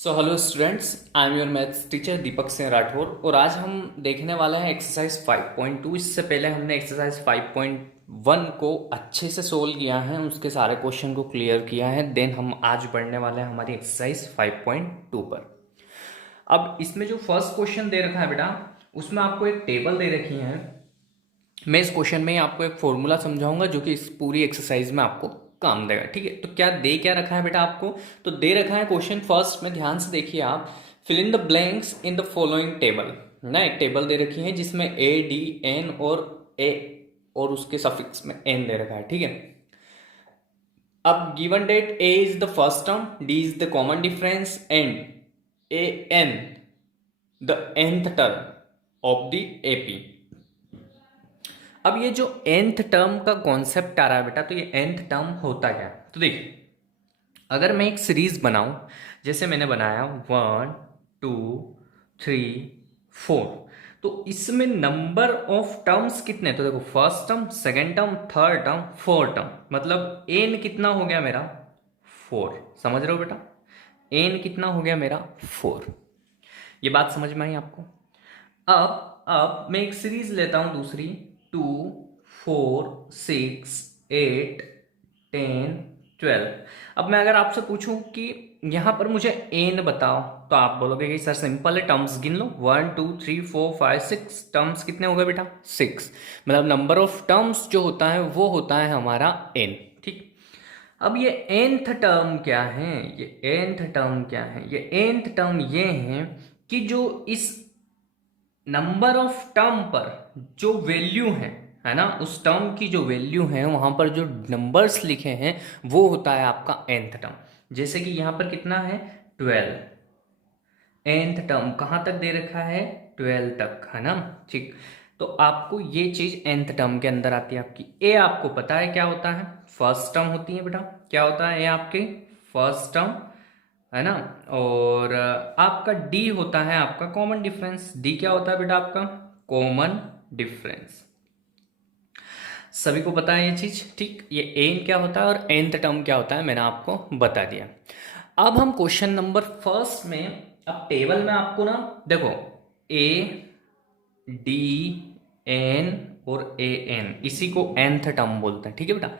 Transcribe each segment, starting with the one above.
So hello students, I am your maths teacher Deepak Singh Rathore और आज हम देखने वाले हैं एक्सरसाइज 5.2। इससे पहले हमने एक्सरसाइज 5.1 को अच्छे से सोल्व किया है, उसके सारे क्वेश्चन को क्लियर किया है। देन हम आज बढ़ने वाले हैं हमारी एक्सरसाइज 5.2 पर। अब इसमें जो फर्स्ट क्वेश्चन दे रखा है बेटा, उसमें आपको एक टेबल दे रखी है। मैं इस क्वेश्चन में ही आपको एक फॉर्मूला समझाऊंगा जो कि इस पूरी एक्सरसाइज में आपको काम देगा। ठीक है, तो क्या रखा है बेटा आपको? तो दे रखा है क्वेश्चन फर्स्ट में, ध्यान से देखिए आप। Fill in the blanks in the following table. ना एक टेबल दे रखी है जिसमें ए डी एन और ए और उसके सफिक्स में एन दे रखा है। ठीक है, अब given that A is the first term, D is the common difference and A N the nth term of the AP. अब ये जो nth टर्म का कॉन्सेप्ट आ रहा है बेटा, तो ये nth टर्म होता क्या है? तो देखिए, अगर मैं एक सीरीज बनाऊं, जैसे मैंने बनाया 1 2 3 4, तो इसमें नंबर ऑफ टर्म्स कितने? तो देखो, first term, second term, third term, fourth term, मतलब एन कितना हो गया मेरा? 4। समझ रहे हो बेटा? एन कितना हो गया मेरा? 4। ये बात समझ में आई आपको? अब मैं एक सीरीज लेता हूं दूसरी, 2 4 6 8 10 12। अब मैं अगर आपसे पूछूं कि यहां पर मुझे एन बताओ, तो आप बोलोगे कि सर सिंपल है, टर्म्स गिन लो। 1 2 3 4 5 6 टर्म्स कितने हो गए बेटा? 6। मतलब नंबर ऑफ टर्म्स जो होता है वो होता है हमारा एन। ठीक, अब ये nth टर्म क्या है? ये nth टर्म क्या है? ये nth टर्म ये है कि जो इस नंबर ऑफ टर्म पर जो वैल्यू है ना, उस टर्म की जो वैल्यू है वहां पर जो नंबर्स लिखे हैं वो होता है आपका nth टर्म। जैसे कि यहां पर कितना है? 12। nth टर्म कहां तक दे रखा है? 12 तक, है ना? ठीक, तो आपको ये चीज nth टर्म के अंदर आती है आपकी। ए आपको पता है क्या होता है? फर्स्ट टर्म होती है बेटा। क्या होता है? ए आपकी फर्स्ट टर्म, है ना? और आपका डी होता है आपका कॉमन डिफरेंस। डी क्या होता है बेटा आपका? Common difference. सभी को पता है ये चीज। ठीक, ये एन क्या होता है और nth टर्म क्या होता है मैंने आपको बता दिया। अब हम क्वेश्चन नंबर फर्स्ट में, अब टेबल में आपको ना देखो, ए डी एन और ए एन, इसी को nth टर्म बोलते हैं। ठीक है बेटा,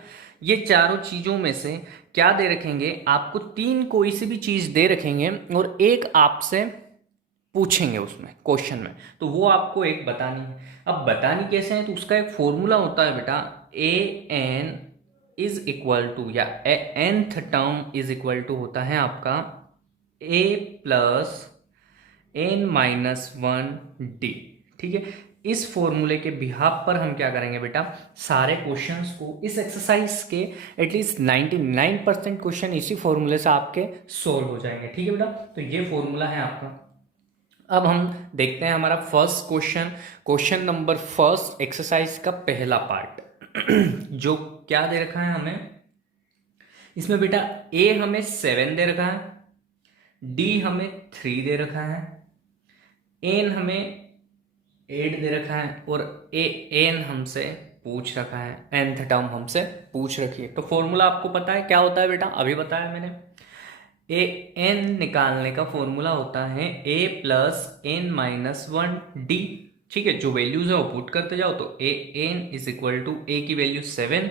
ये चारों चीजों में से क्या दे रखेंगे आपको? तीन कोई सी भी चीज दे रखेंगे और एक आपसे पूछेंगे उसमें क्वेश्चन में, तो वो आपको एक बतानी है। अब बतानी कैसे है? तो उसका एक फॉर्मूला होता है बेटा, A N is equal to, या nth term is equal to होता है आपका A plus N minus one D. ठीक है, इस फॉर्मूले के बिहाफ पर हम क्या करेंगे बेटा? सारे क्वेश्चंस को इस एक्सरसाइज के एटलीस्ट 99% क्वेश्चन इसी फॉर्मूले से आपके सोल्व हो जाएंगे। ठीक है बेटा, तो ये फॉर्मूला है आपका। अब हम देखते हैं हमारा first question, question number first, exercise का पहला पार्ट। जो क्या दे रखा है हमें इसमें बेटा? ए हमें 7 दे रखा है, डी हमें 3 दे रखा है, एन हमें 8 दे रखा है और ए एन हमसे पूछ रखा है, nth टर्म हमसे पूछ रखी है। तो फॉर्मूला आपको पता है क्या होता है बेटा? अभी बताया मैंने। ए एन निकालने का फॉर्मूला होता है A plus N minus one D. ठीक है, जो वैल्यूज है वो पुट करते जाओ, तो ए एन इज इक्वल टू, ए की वैल्यू 7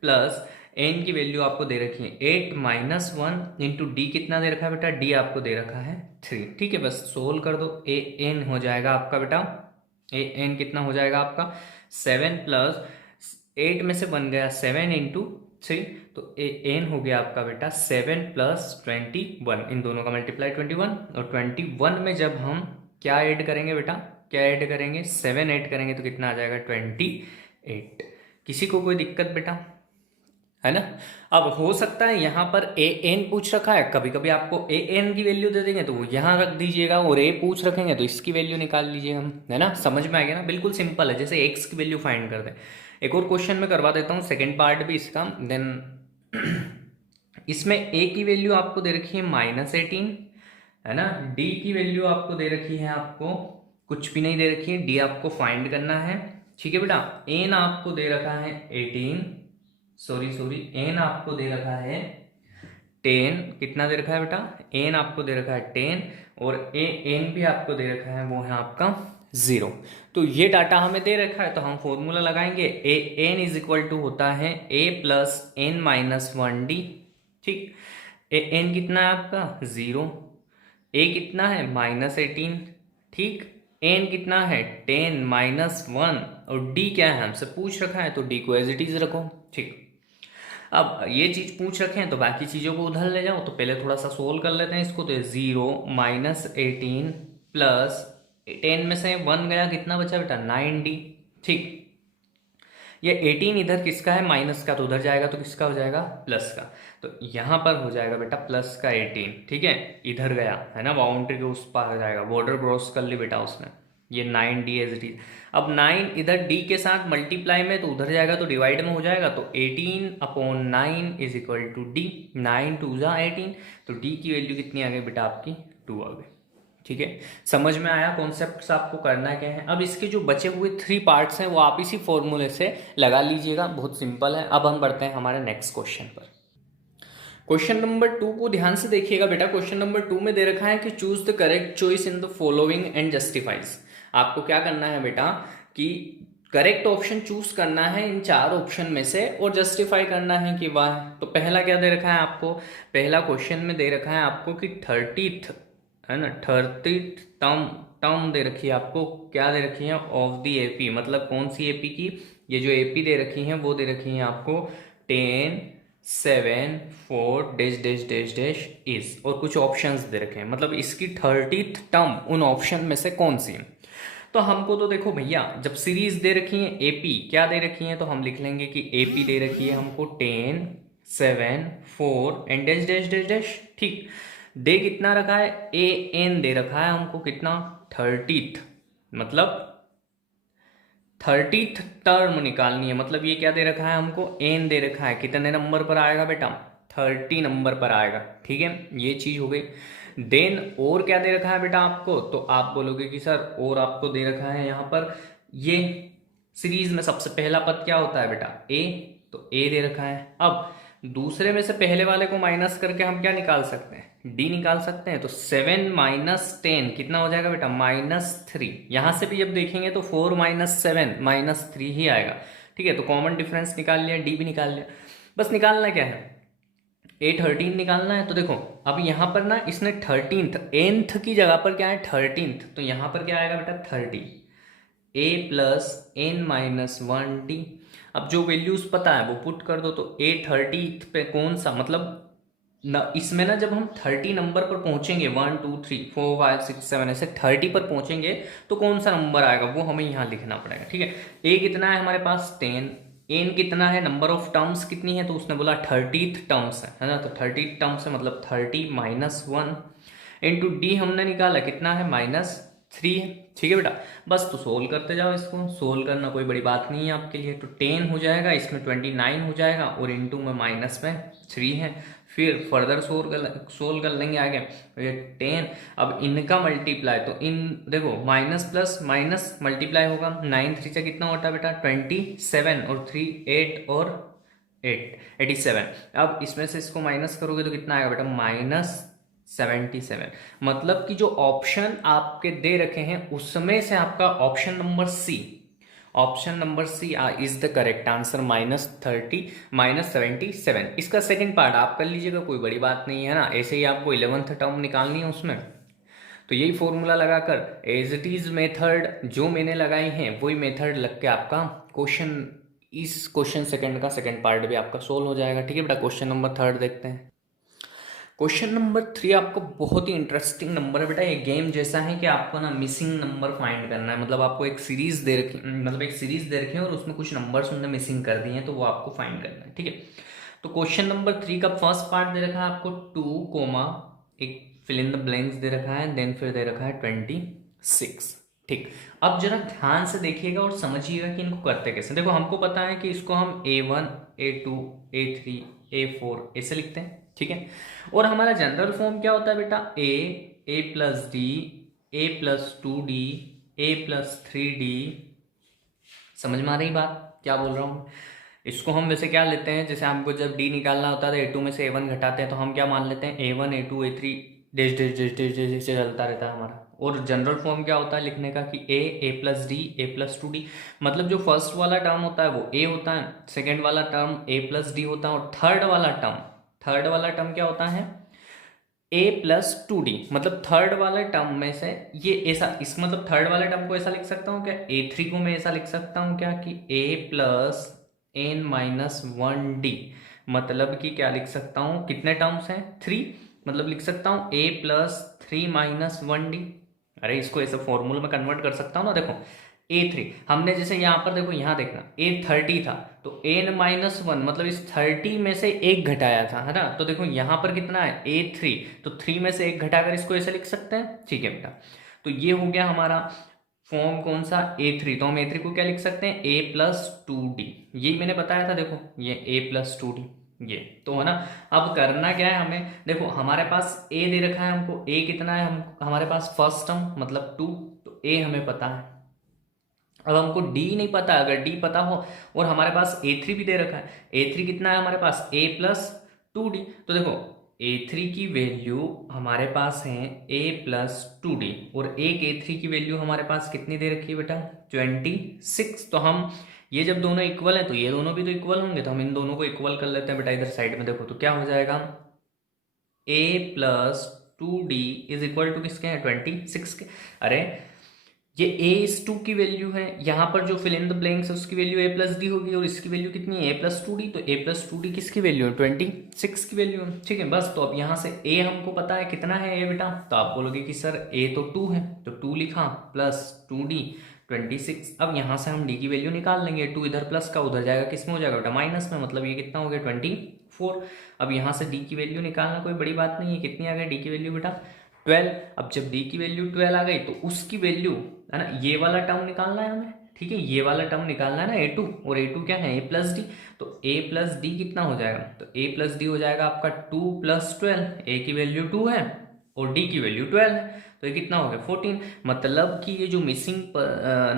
प्लस एन की वैल्यू आपको दे रखी है 8 माइनस वन इंटू डी कितना दे रखा है बेटा? डी आपको दे रखा है 3। ठीक है, बस सोल्व कर दो, ए एन हो जाएगा आपका बेटा, ए एन कितना हो जाएगा आपका? 7 प्लस 8 में से बन गया 7 इंटू 3, तो ए एन हो गया आपका बेटा 7 प्लस 21। इन दोनों का मल्टीप्लाई 21, और 21 में जब हम क्या ऐड करेंगे बेटा? क्या ऐड करेंगे? 7 ऐड करेंगे तो कितना आ जाएगा? 28। किसी को कोई दिक्कत बेटा? है ना? अब हो सकता है यहां पर ए एन पूछ रखा है, कभी कभी आपको ए एन की वैल्यू दे देंगे तो वो यहां रख दीजिएगा, और ए पूछ रखेंगे तो इसकी वैल्यू निकाल लीजिए हम, है ना? समझ में आ गया ना? बिल्कुल सिंपल है, जैसे एक्स की वैल्यू फाइंड कर दे। एक और क्वेश्चन में करवा देता हूँ, सेकेंड पार्ट भी इसका। देन इसमें ए की वैल्यू आपको दे रखी है -18, है ना? डी की वैल्यू आपको दे रखी है, आपको कुछ भी नहीं दे रखी है, डी आपको फाइंड करना है। ठीक है बेटा, एन आपको दे रखा है 18, सॉरी एन आपको दे रखा है 10 कितना दे रखा है बेटा, एन आपको दे रखा है 10, और एन भी आपको दे रखा है, वो है आपका 0। तो ये डाटा हमें दे रखा है, तो हम फॉर्मूला लगाएंगे, ए एन इज इक्वल टू होता है A plus N minus 1 D. ठीक, ए एन कितना है आपका 0, ए कितना है -18, ठीक, एन कितना है 10 -1, और डी क्या है हमसे पूछ रखा है, तो डी को एज इट इज रखो। ठीक, अब ये चीज पूछ रखे हैं तो बाकी चीजों को उधर ले जाओ, तो पहले थोड़ा सा सोल्व कर लेते हैं इसको। तो 0 -18 प्लस 10 में से 1 गया, कितना बचा बेटा 9D। ठीक, ये 18 इधर किसका है माइनस का, तो उधर जाएगा तो किसका हो जाएगा प्लस का, तो यहाँ पर हो जाएगा बेटा प्लस का 18। ठीक है, इधर गया है ना, बाउंड्री के उस पार हो जाएगा, बॉर्डर क्रॉस कर ली बेटा उसने, ये 9D एज इट इज। अब 9 इधर D के साथ मल्टीप्लाई में, तो उधर जाएगा तो डिवाइड में हो जाएगा, तो 18/9 इज इक्वल टू D। 9 2 जा 18, तो D की वैल्यू कितनी आ गई बेटा आपकी 2 आ गई। ठीक है, समझ में आया कॉन्सेप्ट आपको करना क्या है। अब इसके जो बचे हुए 3 पार्ट्स हैं वो आप इसी फॉर्मूले से लगा लीजिएगा, बहुत सिंपल है। अब हम बढ़ते हैं हमारे नेक्स्ट क्वेश्चन पर। क्वेश्चन नंबर 2 को ध्यान से देखिएगा बेटा। क्वेश्चन नंबर 2 में दे रखा है कि choose the correct choice in the following and justifies. आपको क्या करना है बेटा कि करेक्ट ऑप्शन चूज करना है इन 4 ऑप्शन में से, और जस्टिफाई करना है कि वाह। तो पहला क्या दे रखा है आपको, पहला क्वेश्चन में दे रखा है आपको कि 30th है ना, 30th टर्म दे रखी है आपको, क्या दे रखी है ऑफ दी एपी, मतलब कौन सी एपी की, ये जो एपी दे रखी है वो दे रखी है आपको 10 7 4 dash dash dash dash is, और कुछ ऑप्शंस दे रखे हैं, मतलब इसकी 30th टर्म उन ऑप्शन में से कौन सी है। तो हमको तो देखो भैया, जब सीरीज दे रखी है एपी क्या दे रखी है, तो हम लिख लेंगे कि एपी दे रखी है हमको 10 7 4 and dash dash dash dash. ठीक, डे कितना रखा है, ए एन दे रखा है हमको कितना 30th, मतलब 30th टर्म निकालनी है, मतलब ये क्या दे रखा है हमको एन दे रखा है, कितने नंबर पर आएगा बेटा 30 नंबर पर आएगा। ठीक है, ये चीज हो गई। देन और क्या दे रखा है बेटा आपको, तो आप बोलोगे कि सर और आपको दे रखा है यहाँ पर, ये सीरीज में सबसे पहला पद क्या होता है बेटा ए, तो ए दे रखा है। अब दूसरे में से पहले वाले को माइनस करके हम क्या निकाल सकते हैं, डी निकाल सकते हैं। तो 7 - 10 कितना हो जाएगा बेटा -3। यहां से भी जब देखेंगे तो 4 - 7 -3 ही आएगा। ठीक है, तो कॉमन डिफरेंस निकाल लिया, डी भी निकाल लिया। बस निकालना क्या है, ए 13 निकालना है। तो देखो अब यहाँ पर ना इसने 13th nth की जगह पर क्या है 13th, तो यहाँ पर क्या आएगा बेटा 30 a प्लस n -1d। अब जो वैल्यूज पता है वो पुट कर दो, तो a 30th पे कौन सा, मतलब न इसमें ना जब हम 30 नंबर पर पहुंचेंगे 1 2 3 4 5 6 7 ऐसे 30 पर पहुंचेंगे तो कौन सा नंबर आएगा वो हमें यहाँ लिखना पड़ेगा। ठीक है, a कितना है हमारे पास 10, एन कितना है, नंबर ऑफ टर्म्स कितनी है, तो उसने बोला 30th टर्म्स है ना, तो 30th टर्म्स है मतलब 30 -1 इंटू डी हमने निकाला कितना है -3 है। ठीक है बेटा, बस तो सोल्व करते जाओ, इसको सोल्व करना कोई बड़ी बात नहीं है आपके लिए। तो 10 हो जाएगा, इसमें 29 हो जाएगा, और इंटू में माइनस में 3 है। फिर फर्दर सोल्व कर लेंगे आगे, तो ये 10। अब इनका मल्टीप्लाई, तो इन देखो माइनस प्लस माइनस मल्टीप्लाई होगा, 9 3 से कितना होता है बेटा 27, और 3 8 और 8 87। अब इसमें से इसको माइनस करोगे तो कितना आएगा बेटा -77। मतलब कि जो ऑप्शन आपके दे रखे हैं उसमें से आपका option number C is the correct answer, -30 -77। इसका सेकंड पार्ट आप कर लीजिएगा, कोई बड़ी बात नहीं है ना, ऐसे ही आपको 11th टर्म निकालनी है उसमें। तो यही फॉर्मूला लगाकर एज इट इज मेथड जो मैंने लगाई हैं वही मेथड लग के आपका इस क्वेश्चन सेकंड का सेकंड पार्ट भी आपका सोल्व हो जाएगा। ठीक है बेटा, क्वेश्चन नंबर 3 देखते हैं। क्वेश्चन नंबर 3 आपको बहुत ही इंटरेस्टिंग नंबर है बेटा। ये गेम जैसा है कि आपको ना मिसिंग नंबर फाइंड करना है, मतलब आपको एक सीरीज दे रखी है और उसमें कुछ नंबर्स उन्होंने मिसिंग कर दिए हैं, तो वो आपको फाइंड करना है। ठीक है, तो क्वेश्चन नंबर 3 का फर्स्ट पार्ट दे रखा है आपको 2, एक फिल इन द ब्लैंक्स दे रखा है, देन फिर दे रखा है 26। ठीक, अब जरा ध्यान से देखिएगा और समझिएगा कि इनको करते कैसे। देखो हमको पता है कि इसको हम A1 A2 A3 A4 ऐसे लिखते हैं। ठीक है, और हमारा जनरल फॉर्म क्या होता है बेटा A plus D A plus 2D A plus 3D। समझ में आ रही बात क्या बोल रहा हूँ, इसको हम वैसे क्या लेते हैं, जैसे हमको जब डी निकालना होता है तो A2 में से A1 घटाते हैं तो हम क्या मान लेते हैं A1 A2 A3 dash dash dash dash dash से चलता रहता है हमारा। और जनरल फॉर्म क्या होता है लिखने का कि A प्लस डी A+2D, मतलब जो फर्स्ट वाला टर्म होता है वो A होता है, सेकेंड वाला टर्म A+D होता है, और थर्ड वाला टर्म क्या होता है A+2D। मतलब थर्ड वाले टर्म में से ये ऐसा, इस मतलब थर्ड वाले टर्म को ऐसा लिख सकता हूँ क्या, A3 को मैं ऐसा लिख सकता हूँ क्या कि A+n-1D, मतलब कि क्या लिख सकता हूँ, कितने टर्म्स हैं 3, मतलब लिख सकता हूँ A+3-1D। अरे इसको ऐसे फॉर्मूला में कन्वर्ट कर सकता हूँ ना। देखो A3 हमने जैसे यहाँ पर देखो, यहाँ देखना A30 था तो n-1 मतलब इस 30 में से एक घटाया था, है ना। तो देखो यहाँ पर कितना है A3, तो 3 में से एक घटाकर इसको ऐसे लिख सकते हैं, ठीक है बेटा। तो ये हो गया हमारा फॉर्म कौन सा A3। तो हम A3 को क्या लिख सकते हैं A+2D, यही मैंने बताया था। देखो ये A+2D ये तो है ना। अब करना क्या है हमें, देखो हमारे पास A दे रखा है हमको, A कितना है, हम हमारे पास फर्स्ट टर्म मतलब 2, तो A हमें पता है। अब हमको D नहीं पता, अगर D पता हो और हमारे पास A3 भी दे रखा है, A3 कितना है हमारे पास A+2D, तो देखो A3 की वैल्यू हमारे पास है A+2D, और एक A3 की वैल्यू हमारे पास कितनी दे रखी है बेटा 26। तो हम ये जब दोनों इक्वल हैं तो ये दोनों भी तो इक्वल होंगे, तो हम इन दोनों को इक्वल कर लेते हैं बेटा इधर साइड में। देखो तो क्या हो जाएगा A+2D इज इक्वल टू किसके हैं 26 के। अरे ये A/2 की वैल्यू है, यहाँ पर जो फिल इन द ब्लैंक्स है उसकी वैल्यू A+D होगी, और इसकी वैल्यू कितनी है A+2D, तो A+2D किसकी वैल्यू है 26 की वैल्यू है, ठीक है। बस तो अब यहाँ से A हमको पता है कितना है A बेटा, तो आप बोलोगे कि सर A तो 2 है, तो 2 लिखा प्लस 2D 26। अब यहाँ से हम D की वैल्यू निकाल लेंगे, 2 इधर प्लस का उधर जाएगा, किस में हो जाएगा बेटा माइनस में, मतलब ये कितना हो गया 24। अब यहाँ से D की वैल्यू निकालना कोई बड़ी बात नहीं है, कितनी आ गई D की वैल्यू बेटा 12। अब जब D की वैल्यू 12 आ गई तो उसकी वैल्यू है ना, ये वाला टर्म निकालना है हमें, ठीक है, ये वाला टर्म निकालना है ना A2, और A2 क्या है A+D, तो A+D कितना हो जाएगा, तो A+D हो जाएगा आपका 2 + 12, A की वैल्यू 2 है और D की वैल्यू 12 है, तो ये कितना हो गया 14। मतलब कि ये जो मिसिंग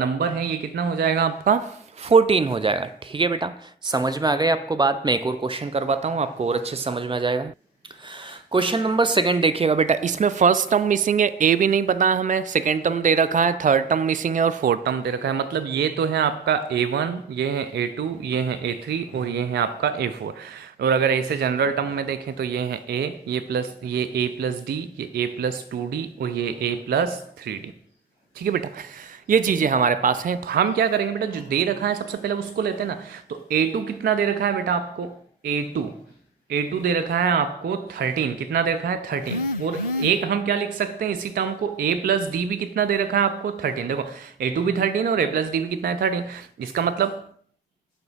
नंबर है ये कितना हो जाएगा आपका 14 हो जाएगा, ठीक है बेटा। समझ में आ गई आपको बात, मैं एक और क्वेश्चन करवाता हूँ आपको और अच्छे से समझ में आ जाएगा। क्वेश्चन नंबर सेकंड देखिएगा बेटा, इसमें फर्स्ट टर्म मिसिंग है, ए भी नहीं पता है हमें, सेकंड टर्म दे रखा है, थर्ड टर्म मिसिंग है और फोर्थ टर्म दे रखा है। मतलब ये तो है आपका A1, ये है A2, ये है A3 और ये है आपका A4। और अगर ऐसे जनरल टर्म में देखें तो ये है A, ये A+D, ये A+2D और ये A+3D, ठीक है बेटा। ये चीज़ें हमारे पास हैं, तो हम क्या करेंगे बेटा, जो दे रखा है सबसे पहले उसको लेते हैं ना। तो A2 कितना दे रखा है बेटा आपको, A2 A2 दे रखा है आपको 13, कितना दे रखा है 13, और एक हम क्या लिख सकते हैं इसी टर्म को A+D भी कितना दे रखा है आपको 13। देखो A2 भी 13 और A+D भी कितना है 13, इसका मतलब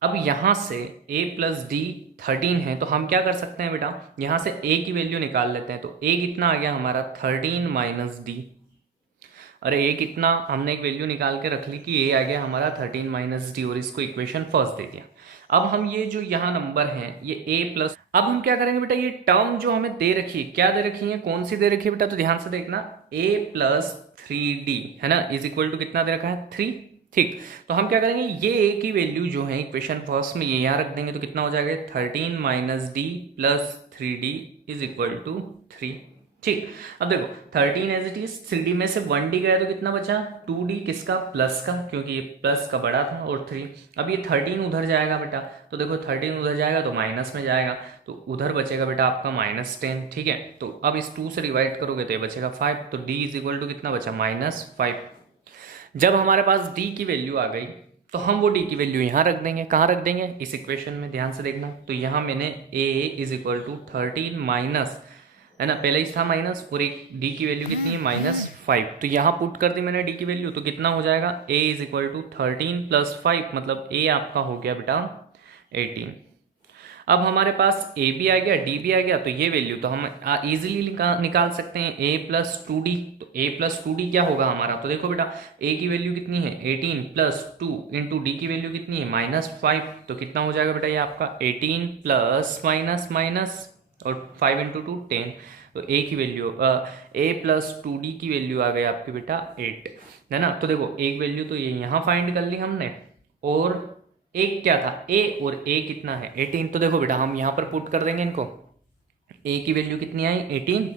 अब यहाँ से A+D 13 है, तो हम क्या कर सकते हैं बेटा, यहाँ से A की वैल्यू निकाल लेते हैं। तो A कितना आ गया हमारा 13 - D। अरे A कितना, हमने एक वैल्यू निकाल के रख ली कि A आ गया हमारा 13 - D, और इसको इक्वेशन फर्स्ट दे दिया। अब हम ये जो यहाँ नंबर है ये A+, अब हम क्या करेंगे बेटा, ये टर्म जो हमें दे रखी है, क्या दे रखी है, कौन सी दे रखी है बेटा, तो ध्यान से देखना A+3D है ना, इज इक्वल टू कितना दे रखा है 3, ठीक। तो हम क्या करेंगे, ये A की वैल्यू जो है इक्वेशन फर्स्ट में ये यहाँ रख देंगे, तो कितना हो जाएगा 13 - D + 3D is equal to 3, ठीक। अब देखो 13 एज इट इज, 3D में से 1D गया तो कितना बचा 2D, किसका प्लस का, क्योंकि ये प्लस का बड़ा था, और 3। अब ये 13 उधर जाएगा बेटा, तो देखो 13 उधर जाएगा तो माइनस में जाएगा, तो उधर बचेगा बेटा आपका -10, ठीक है। तो अब इस 2 से डिवाइड करोगे तो ये बचेगा 5, तो D इज इक्वल टू कितना बचा -5। जब हमारे पास D की वैल्यू आ गई तो हम वो D की वैल्यू यहाँ रख देंगे, कहाँ रख देंगे इस इक्वेशन में, ध्यान से देखना। तो यहाँ मैंने A is equal to 13 minus, है ना, पहले ही था माइनस, और एक D की वैल्यू कितनी है -5, तो यहाँ पुट कर दी मैंने D की वैल्यू, तो कितना हो जाएगा A इज इक्वल टू 13 + 5, मतलब A आपका हो गया बेटा 18। अब हमारे पास A भी आ गया D भी आ गया, तो ये वैल्यू तो हम इजीली निकाल सकते हैं A+2D। तो A+2D क्या होगा हमारा, तो देखो बेटा A की वैल्यू कितनी है 18 + 2 इंटू D की वैल्यू कितनी है -5, तो कितना हो जाएगा बेटा ये आपका 18 प्लस माइनस माइनस और 5 इंटू 2 10, तो A की वैल्यू A+2D की वैल्यू आ गई आपकी बेटा 8, है ना। तो देखो एक वैल्यू तो ये यहाँ फाइंड कर ली हमने, और एक क्या था ए, और ए कितना है 18। तो देखो बेटा हम यहाँ पर पुट कर देंगे इनको, ए की वैल्यू कितनी आई 18,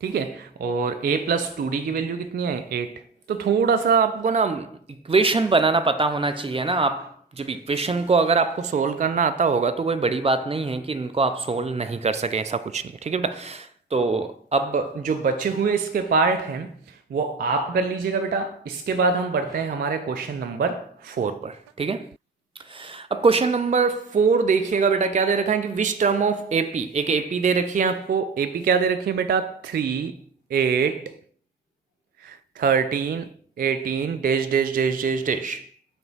ठीक है, और a प्लस 2d की वैल्यू कितनी है 8। तो थोड़ा सा आपको ना इक्वेशन बनाना पता होना चाहिए ना। आप जब इक्वेशन को अगर आपको सोल्व करना आता होगा तो कोई बड़ी बात नहीं है कि इनको आप सोल्व नहीं कर सकें, ऐसा कुछ नहीं है, ठीक है बेटा। तो अब जो बचे हुए इसके पार्ट हैं वो आप कर लीजिएगा बेटा। इसके बाद हम बढ़ते हैं हमारे क्वेश्चन नंबर 4 पर, ठीक है। अब क्वेश्चन नंबर 4 देखिएगा बेटा, क्या दे रखा है कि विच टर्म ऑफ एपी, एक एपी दे रखी है आपको। एपी क्या दे रखी है बेटा 3 8 13 18 dash dash dash dash dash,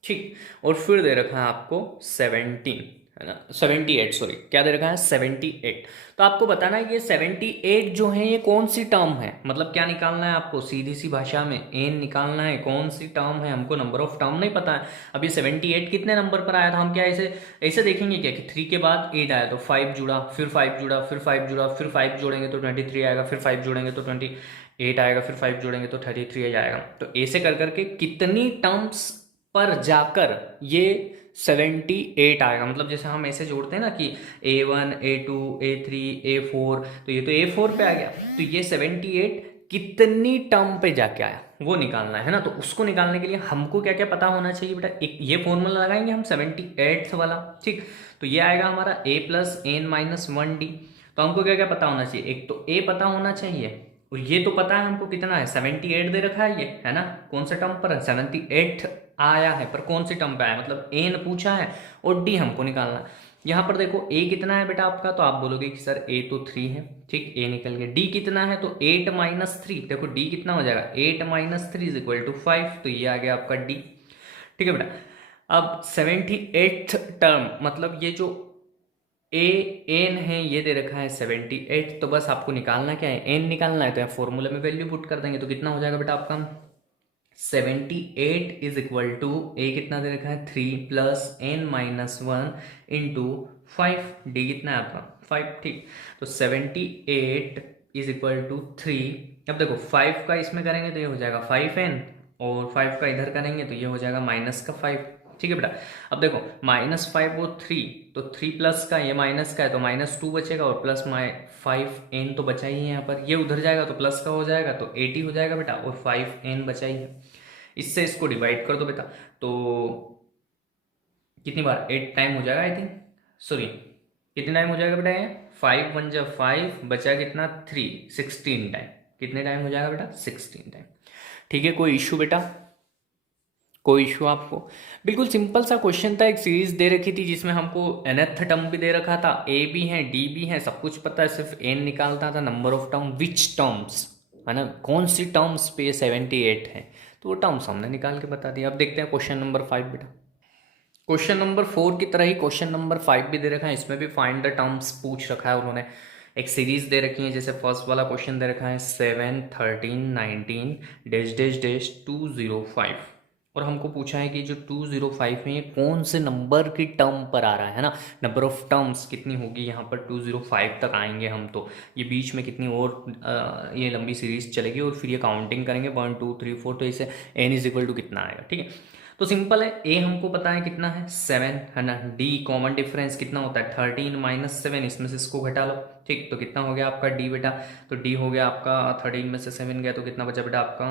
ठीक। और फिर दे रखा है आपको 17, है ना 78, सॉरी क्या दे रखा है 78। तो आपको बताना है कि ये 78 जो है ये कौन सी टर्म है, मतलब क्या निकालना है आपको, सीधी सी भाषा में एन निकालना है, कौन सी टर्म है, हमको नंबर ऑफ टर्म नहीं पता है। अब ये 78 कितने नंबर पर आया था, हम क्या ऐसे ऐसे देखेंगे क्या कि 3 के बाद 8 आया तो 5 जुड़ा, फिर 5 जुड़ा, फिर 5 जुड़ा, फिर 5 जोड़ेंगे तो 23 आएगा, फिर 5 जोड़ेंगे तो 28 आएगा, फिर 5 जोड़ेंगे तो 33 आ जाएगा। तो ऐसे कर करके कितनी टर्म्स पर जाकर ये 78 आएगा। मतलब जैसे हम ऐसे जोड़ते हैं ना कि A1 A2 A3 A4, तो ये तो A4 पे आ गया, तो ये 78 कितनी टर्म पे जाके आया वो निकालना है ना। तो उसको निकालने के लिए हमको क्या क्या पता होना चाहिए बेटा, एक ये फॉर्मूला लगाएंगे हम 78 वाला, ठीक। तो ये आएगा हमारा a plus N minus 1d। तो हमको क्या क्या पता होना चाहिए, एक तो a पता होना चाहिए, और ये तो पता है हमको कितना है 78 दे रखा है ये, है ना। कौन सा टर्म पर है 78 आया है, पर कौन सी टर्म पे आया, मतलब एन पूछा है, और डी हमको निकालना है। यहाँ पर देखो ए कितना है बेटा आपका, तो आप बोलोगे कि सर ए तो 3 है, ठीक, ए निकल गया। डी कितना है तो 8 माइनस 3, देखो डी कितना हो जाएगा 8 माइनस 3 इज इक्वल टू 5, तो ये आ गया आपका डी, ठीक है बेटा। अब 78th टर्म, मतलब ये जो ए एन है ये दे रखा है 78, तो बस आपको निकालना क्या है एन निकालना है, तो यहाँ फॉर्मूले में वैल्यू पुट कर देंगे तो कितना हो जाएगा बेटा आपका 78 इज इक्वल टू ए कितना दे रखा है 3 plus N minus 1 into 5, D कितना है आपका 5, ठीक। तो 78 इज इक्वल टू 3। अब देखो 5 का इसमें करेंगे तो ये हो जाएगा 5n, और 5 का इधर करेंगे तो ये हो जाएगा माइनस का 5, ठीक है बेटा। अब देखो -5 वो 3, तो 3 प्लस का ये माइनस का है तो -2 बचेगा, और प्लस 5n तो बचा ही है यहाँ पर, ये उधर जाएगा तो प्लस का हो जाएगा तो 80 हो जाएगा बेटा, और 5n बचा ही है। इससे इसको डिवाइड कर दो बेटा, तो कितनी बार 8 टाइम हो जाएगा आई थिंक, सॉरी कितने टाइम हो जाएगा बेटा ये 5 1 जा 5 बचा कितना 3, 16 टाइम, कितने टाइम हो जाएगा बेटा 16 टाइम, ठीक है। कोई इशू बेटा, कोई इशू आपको। बिल्कुल सिंपल सा क्वेश्चन था, एक सीरीज दे रखी थी जिसमें हमको nth टर्म भी दे रखा था, ए भी है डी भी है, सब कुछ पता है, सिर्फ एन निकालता था, number of term which terms, है ना, कौन सी टर्म्स पे 78 है, तो वो टर्म्स हमने निकाल के बता दिया। अब देखते हैं क्वेश्चन नंबर 5 बेटा। क्वेश्चन नंबर 4 की तरह ही क्वेश्चन नंबर 5 भी दे रखा है, इसमें भी फाइंड द टर्म्स पूछ रखा है उन्होंने। एक सीरीज दे रखी है, जैसे फर्स्ट वाला क्वेश्चन दे रखा है 7 13 19 डैश डैश डैश 205, और हमको पूछा है कि जो 205 में ये कौन से नंबर की टर्म पर आ रहा है ना, नंबर ऑफ टर्म्स कितनी होगी यहाँ पर 205 तक आएंगे हम, तो ये बीच में कितनी और ये लंबी सीरीज चलेगी, और फिर ये काउंटिंग करेंगे 1 2 3 4, तो इसे n इज इक्वल टू कितना आएगा, ठीक है। तो सिंपल है, ए हमको पता है कितना है 7, है ना। डी कॉमन डिफरेंस कितना होता है 13 माइनस 7, इसमें से इसको घटा लो, ठीक। तो कितना हो गया आपका डी बेटा, तो डी हो गया आपका 13 में से 7 गया तो कितना बचा बेटा आपका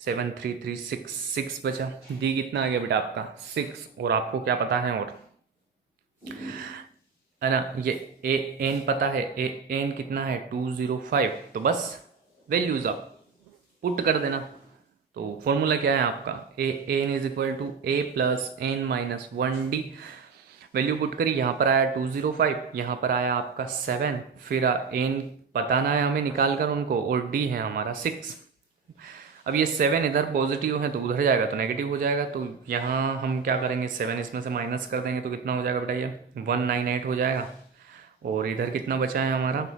7 3 3 6 6 बचा, डी कितना आ गया बेटा आपका 6। और आपको क्या पता है और, है ना, ये ए एन पता है, ए एन कितना है 205, तो बस वैल्यूज आप पुट कर देना। तो फॉर्मूला क्या है आपका A N is equal to A plus N minus 1d, value put करी, यहाँ पर आया 205, यहाँ पर आया आपका 7, फिर एन बताना है हमें निकाल कर उनको, और डी है हमारा 6। अब ये 7 इधर पॉजिटिव है तो उधर जाएगा तो नेगेटिव हो जाएगा, तो यहाँ हम क्या करेंगे 7 इसमें से माइनस कर देंगे तो कितना हो जाएगा बेटा ये 198 हो जाएगा, और इधर कितना बचा है हमारा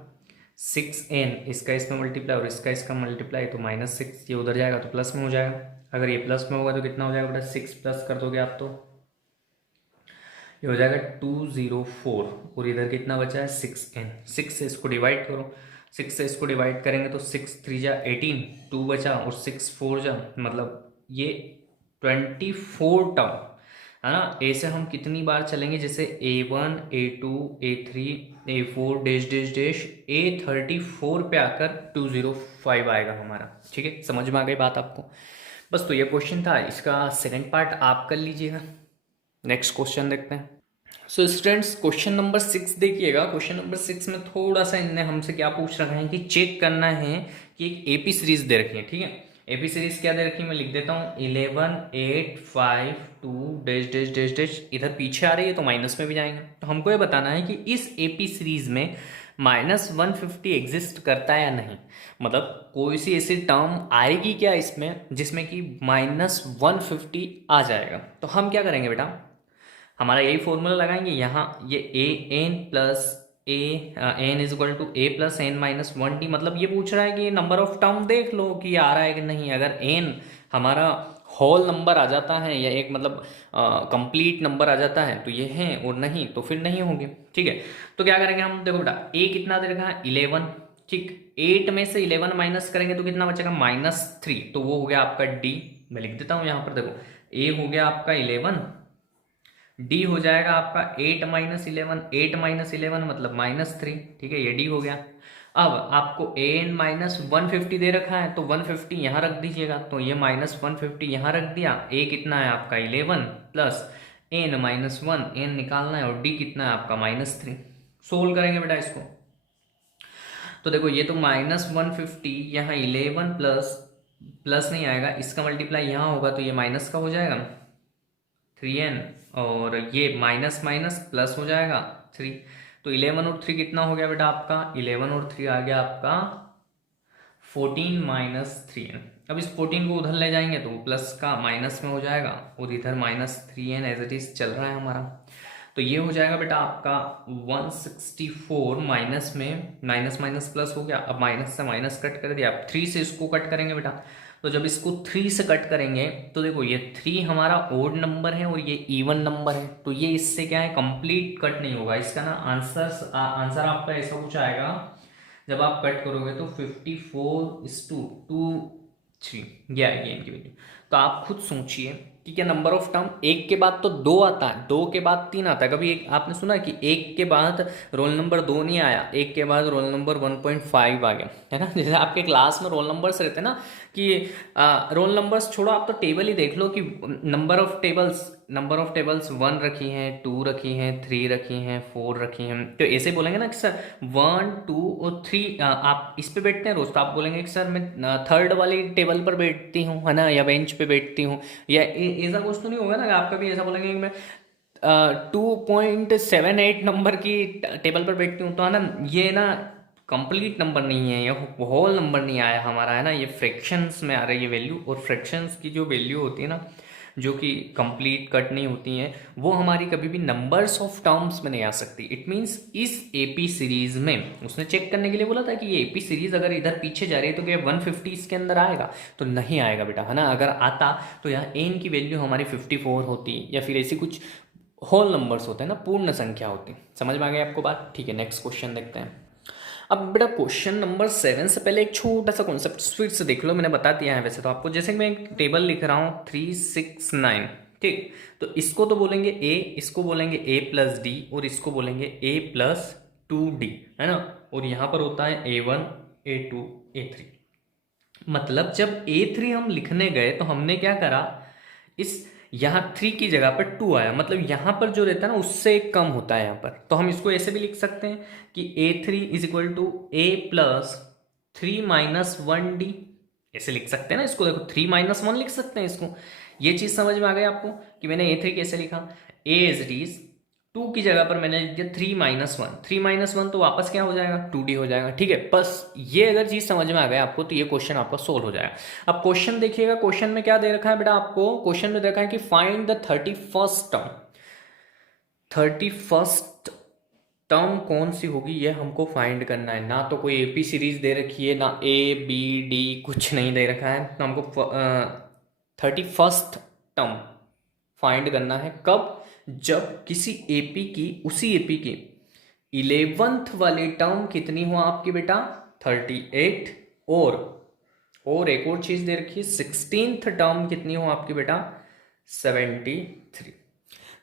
6n, इसका इसमें मल्टीप्लाई और इसका मल्टीप्लाई, तो -6, ये उधर जाएगा तो प्लस में हो जाएगा। अगर ये प्लस में होगा तो कितना हो जाएगा बेटा 6 प्लस कर दोगे आप तो ये हो जाएगा 204, और इधर कितना बचा है 6n, 6 से इसको डिवाइड करो, 6 से इसको डिवाइड करेंगे तो 6 3 जा 18, 2 बचा और 6 4 जा, मतलब ये 24 टर्म, है ना। ए से हम कितनी बार चलेंगे, जैसे A1 A2 A3 A4 dash dash dash A34 पे आकर 205 आएगा हमारा। ठीक है, समझ में आ गई बात आपको। बस तो ये क्वेश्चन था, इसका सेकंड पार्ट आप कर लीजिएगा। नेक्स्ट क्वेश्चन देखते हैं। सो स्टूडेंट्स, क्वेश्चन नंबर 6 देखिएगा। क्वेश्चन नंबर 6 में थोड़ा सा इनने हमसे क्या पूछ रखा है कि चेक करना है कि एक एपी सीरीज दे रखी है। ठीक है, एपी सीरीज क्या दे रखी है मैं लिख देता हूँ, 11 8 5 2 डैश डैश डैश डैश। इधर पीछे आ रही है तो माइनस में भी जाएंगे। तो हमको ये बताना है कि इस एपी सीरीज में -150 एग्जिस्ट करता है या नहीं, मतलब कोई सी ऐसी टर्म आएगी क्या इसमें जिसमें कि -150 आ जाएगा। तो हम क्या करेंगे बेटा, हमारा यही फॉर्मूला लगाएंगे यहाँ, ये A N plus A N is equal to A plus N minus 1 D. मतलब ये पूछ रहा है कि नंबर ऑफ टर्म देख लो कि ये आ रहा है कि नहीं। अगर एन हमारा होल नंबर आ जाता है या एक मतलब कंप्लीट नंबर आ जाता है तो ये है, और नहीं तो फिर नहीं होंगे। ठीक है, तो क्या करेंगे हम, देखो बेटा ए कितना दे रखा है 11। ठीक, 8 में से 11 माइनस करेंगे तो कितना बचेगा -3, तो वो हो गया आपका डी। मैं लिख देता हूँ यहाँ पर, देखो ए हो गया आपका 11, डी हो जाएगा आपका 8 माइनस 11, 8 माइनस 11 मतलब -3। ठीक है, ये डी हो गया। अब आपको ए एन -150 दे रखा है तो 150 यहाँ रख दीजिएगा, तो ये -150 यहाँ रख दिया। ए कितना है आपका 11 प्लस एन -1, एन निकालना है, और डी कितना है आपका -3। सोल्व करेंगे बेटा इसको, तो देखो ये तो -150 यहाँ 11 प्लस प्लस नहीं आएगा, इसका मल्टीप्लाई यहाँ होगा तो ये माइनस का हो जाएगा 3n, और ये माइनस माइनस प्लस हो जाएगा 3। तो 11 और 3 कितना हो गया बेटा आपका, 11 और 3 आ गया आपका 14 - 3n। अब इस 14 को उधर ले जाएंगे तो प्लस का माइनस में हो जाएगा, और इधर -3n एज इट इज चल रहा है हमारा। तो ये हो जाएगा बेटा आपका 164, माइनस में माइनस माइनस प्लस हो गया। अब माइनस से माइनस कट कर दिया, अब 3 से इसको कट करेंगे बेटा। तो जब इसको 3 से कट करेंगे तो देखो ये 3 हमारा ओड नंबर है और ये इवन नंबर है, तो ये इससे क्या है कंप्लीट कट नहीं होगा। इसका ना आंसर आपका ऐसा कुछ आएगा, जब आप कट करोगे तो 54:2 3 ये आएगी इनकी वैल्यू। तो आप खुद सोचिए कि क्या नंबर ऑफ टर्म एक के बाद तो 2 आता है, 2 के बाद 3 आता है। कभी एक आपने सुना कि एक के बाद रोल नंबर 2 नहीं आया, एक के बाद रोल नंबर 1.5 आ गया, है ना। जैसे आपके क्लास में रोल नंबर्स रहते हैं ना कि रोल नंबर्स छोड़ो, आप तो टेबल ही देख लो कि नंबर ऑफ टेबल्स 1 रखी हैं, 2 रखी हैं, 3 रखी हैं, 4 रखी हैं। तो ऐसे बोलेंगे ना कि सर 1 2 और 3 आप इस पे बैठते हैं रोज, तो आप बोलेंगे कि सर मैं थर्ड वाली टेबल पर बैठती हूँ, है ना, या बेंच पे बैठती हूँ। या ऐसा कुछ तो नहीं होगा ना, आप कभी ऐसा बोलेंगे कि मैं 2.78 नंबर की टेबल पर बैठती हूँ, तो है ना, ये ना कंप्लीट नंबर नहीं है, ये होल नंबर नहीं आया हमारा, है ना, ये फ्रैक्शंस में आ रही है वैल्यू। और फ्रैक्शंस की जो वैल्यू होती है ना, जो कि कंप्लीट कट नहीं होती हैं, वो हमारी कभी भी नंबर्स ऑफ टर्म्स में नहीं आ सकती। इट मीन्स इस एपी सीरीज में उसने चेक करने के लिए बोला था कि ये एपी सीरीज अगर इधर पीछे जा रही है तो क्या 150 इसके अंदर आएगा, तो नहीं आएगा बेटा, है ना। अगर आता तो यहाँ एन की वैल्यू हमारी 54 होती, या फिर ऐसी कुछ होल नंबर्स होते हैं ना, पूर्ण संख्या होती। समझ में आ गई आपको बात। ठीक है, नेक्स्ट क्वेश्चन देखते हैं। अब बेटा क्वेश्चन नंबर 7 से पहले एक छोटा सा कॉन्सेप्ट फिर से देख लो, मैंने बता दिया है वैसे तो आपको। जैसे मैं एक टेबल लिख रहा हूँ 3 6 9, ठीक, तो इसको तो बोलेंगे ए, इसको बोलेंगे a प्लस डी, और इसको बोलेंगे a प्लस 2d, है ना। और यहाँ पर होता है A1 A2 A3। मतलब जब A3 हम लिखने गए तो हमने क्या करा, इस यहाँ 3 की जगह पर 2 आया, मतलब यहाँ पर जो रहता है ना उससे एक कम होता है यहाँ पर। तो हम इसको ऐसे भी लिख सकते हैं कि A3 is equal to A plus 3 minus 1d, ऐसे लिख सकते हैं ना इसको। देखो 3 माइनस 1 लिख सकते हैं इसको। ये चीज़ समझ में आ गई आपको कि मैंने A3 कैसे लिखा। A एज इट इज 2 की जगह पर मैंने लिख दिया 3 माइनस 1, 3 माइनस 1 तो वापस क्या हो जाएगा 2d हो जाएगा। ठीक है, बस ये अगर चीज़ समझ में आ गया आपको तो ये क्वेश्चन आपका सोल्व हो जाएगा। अब क्वेश्चन देखिएगा, क्वेश्चन में क्या दे रखा है बेटा आपको, क्वेश्चन में दे रखा है कि find the 31st term. 31st term कौन सी होगी ये हमको फाइंड करना है। ना तो कोई एपी सीरीज दे रखी है, ना ए बी डी कुछ नहीं दे रखा है, तो हमको 31st टर्म फाइंड करना है। कब, जब किसी एपी की, उसी एपी की 11th वाली टर्म कितनी हो आपकी बेटा 38, और एक और चीज दे रखी है 16th टर्म कितनी हो आपकी बेटा 73।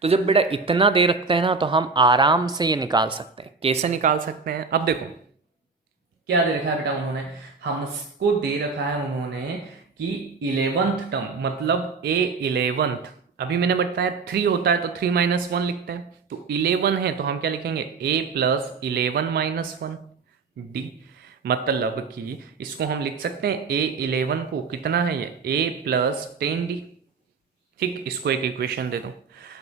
तो जब बेटा इतना दे रखते हैं ना तो हम आराम से ये निकाल सकते हैं। कैसे निकाल सकते हैं, अब देखो क्या दे रखा है बेटा उन्होंने, हमको दे रखा है उन्होंने कि 11th टर्म मतलब ए 11th, अभी मैंने बताया 3 होता है तो 3 माइनस 1 लिखते हैं, तो 11 है तो हम क्या लिखेंगे a प्लस 11 माइनस 1 डी, मतलब कि इसको हम लिख सकते हैं a 11 को कितना है ये a प्लस 10 डी। ठीक, इसको एक इक्वेशन दे दो।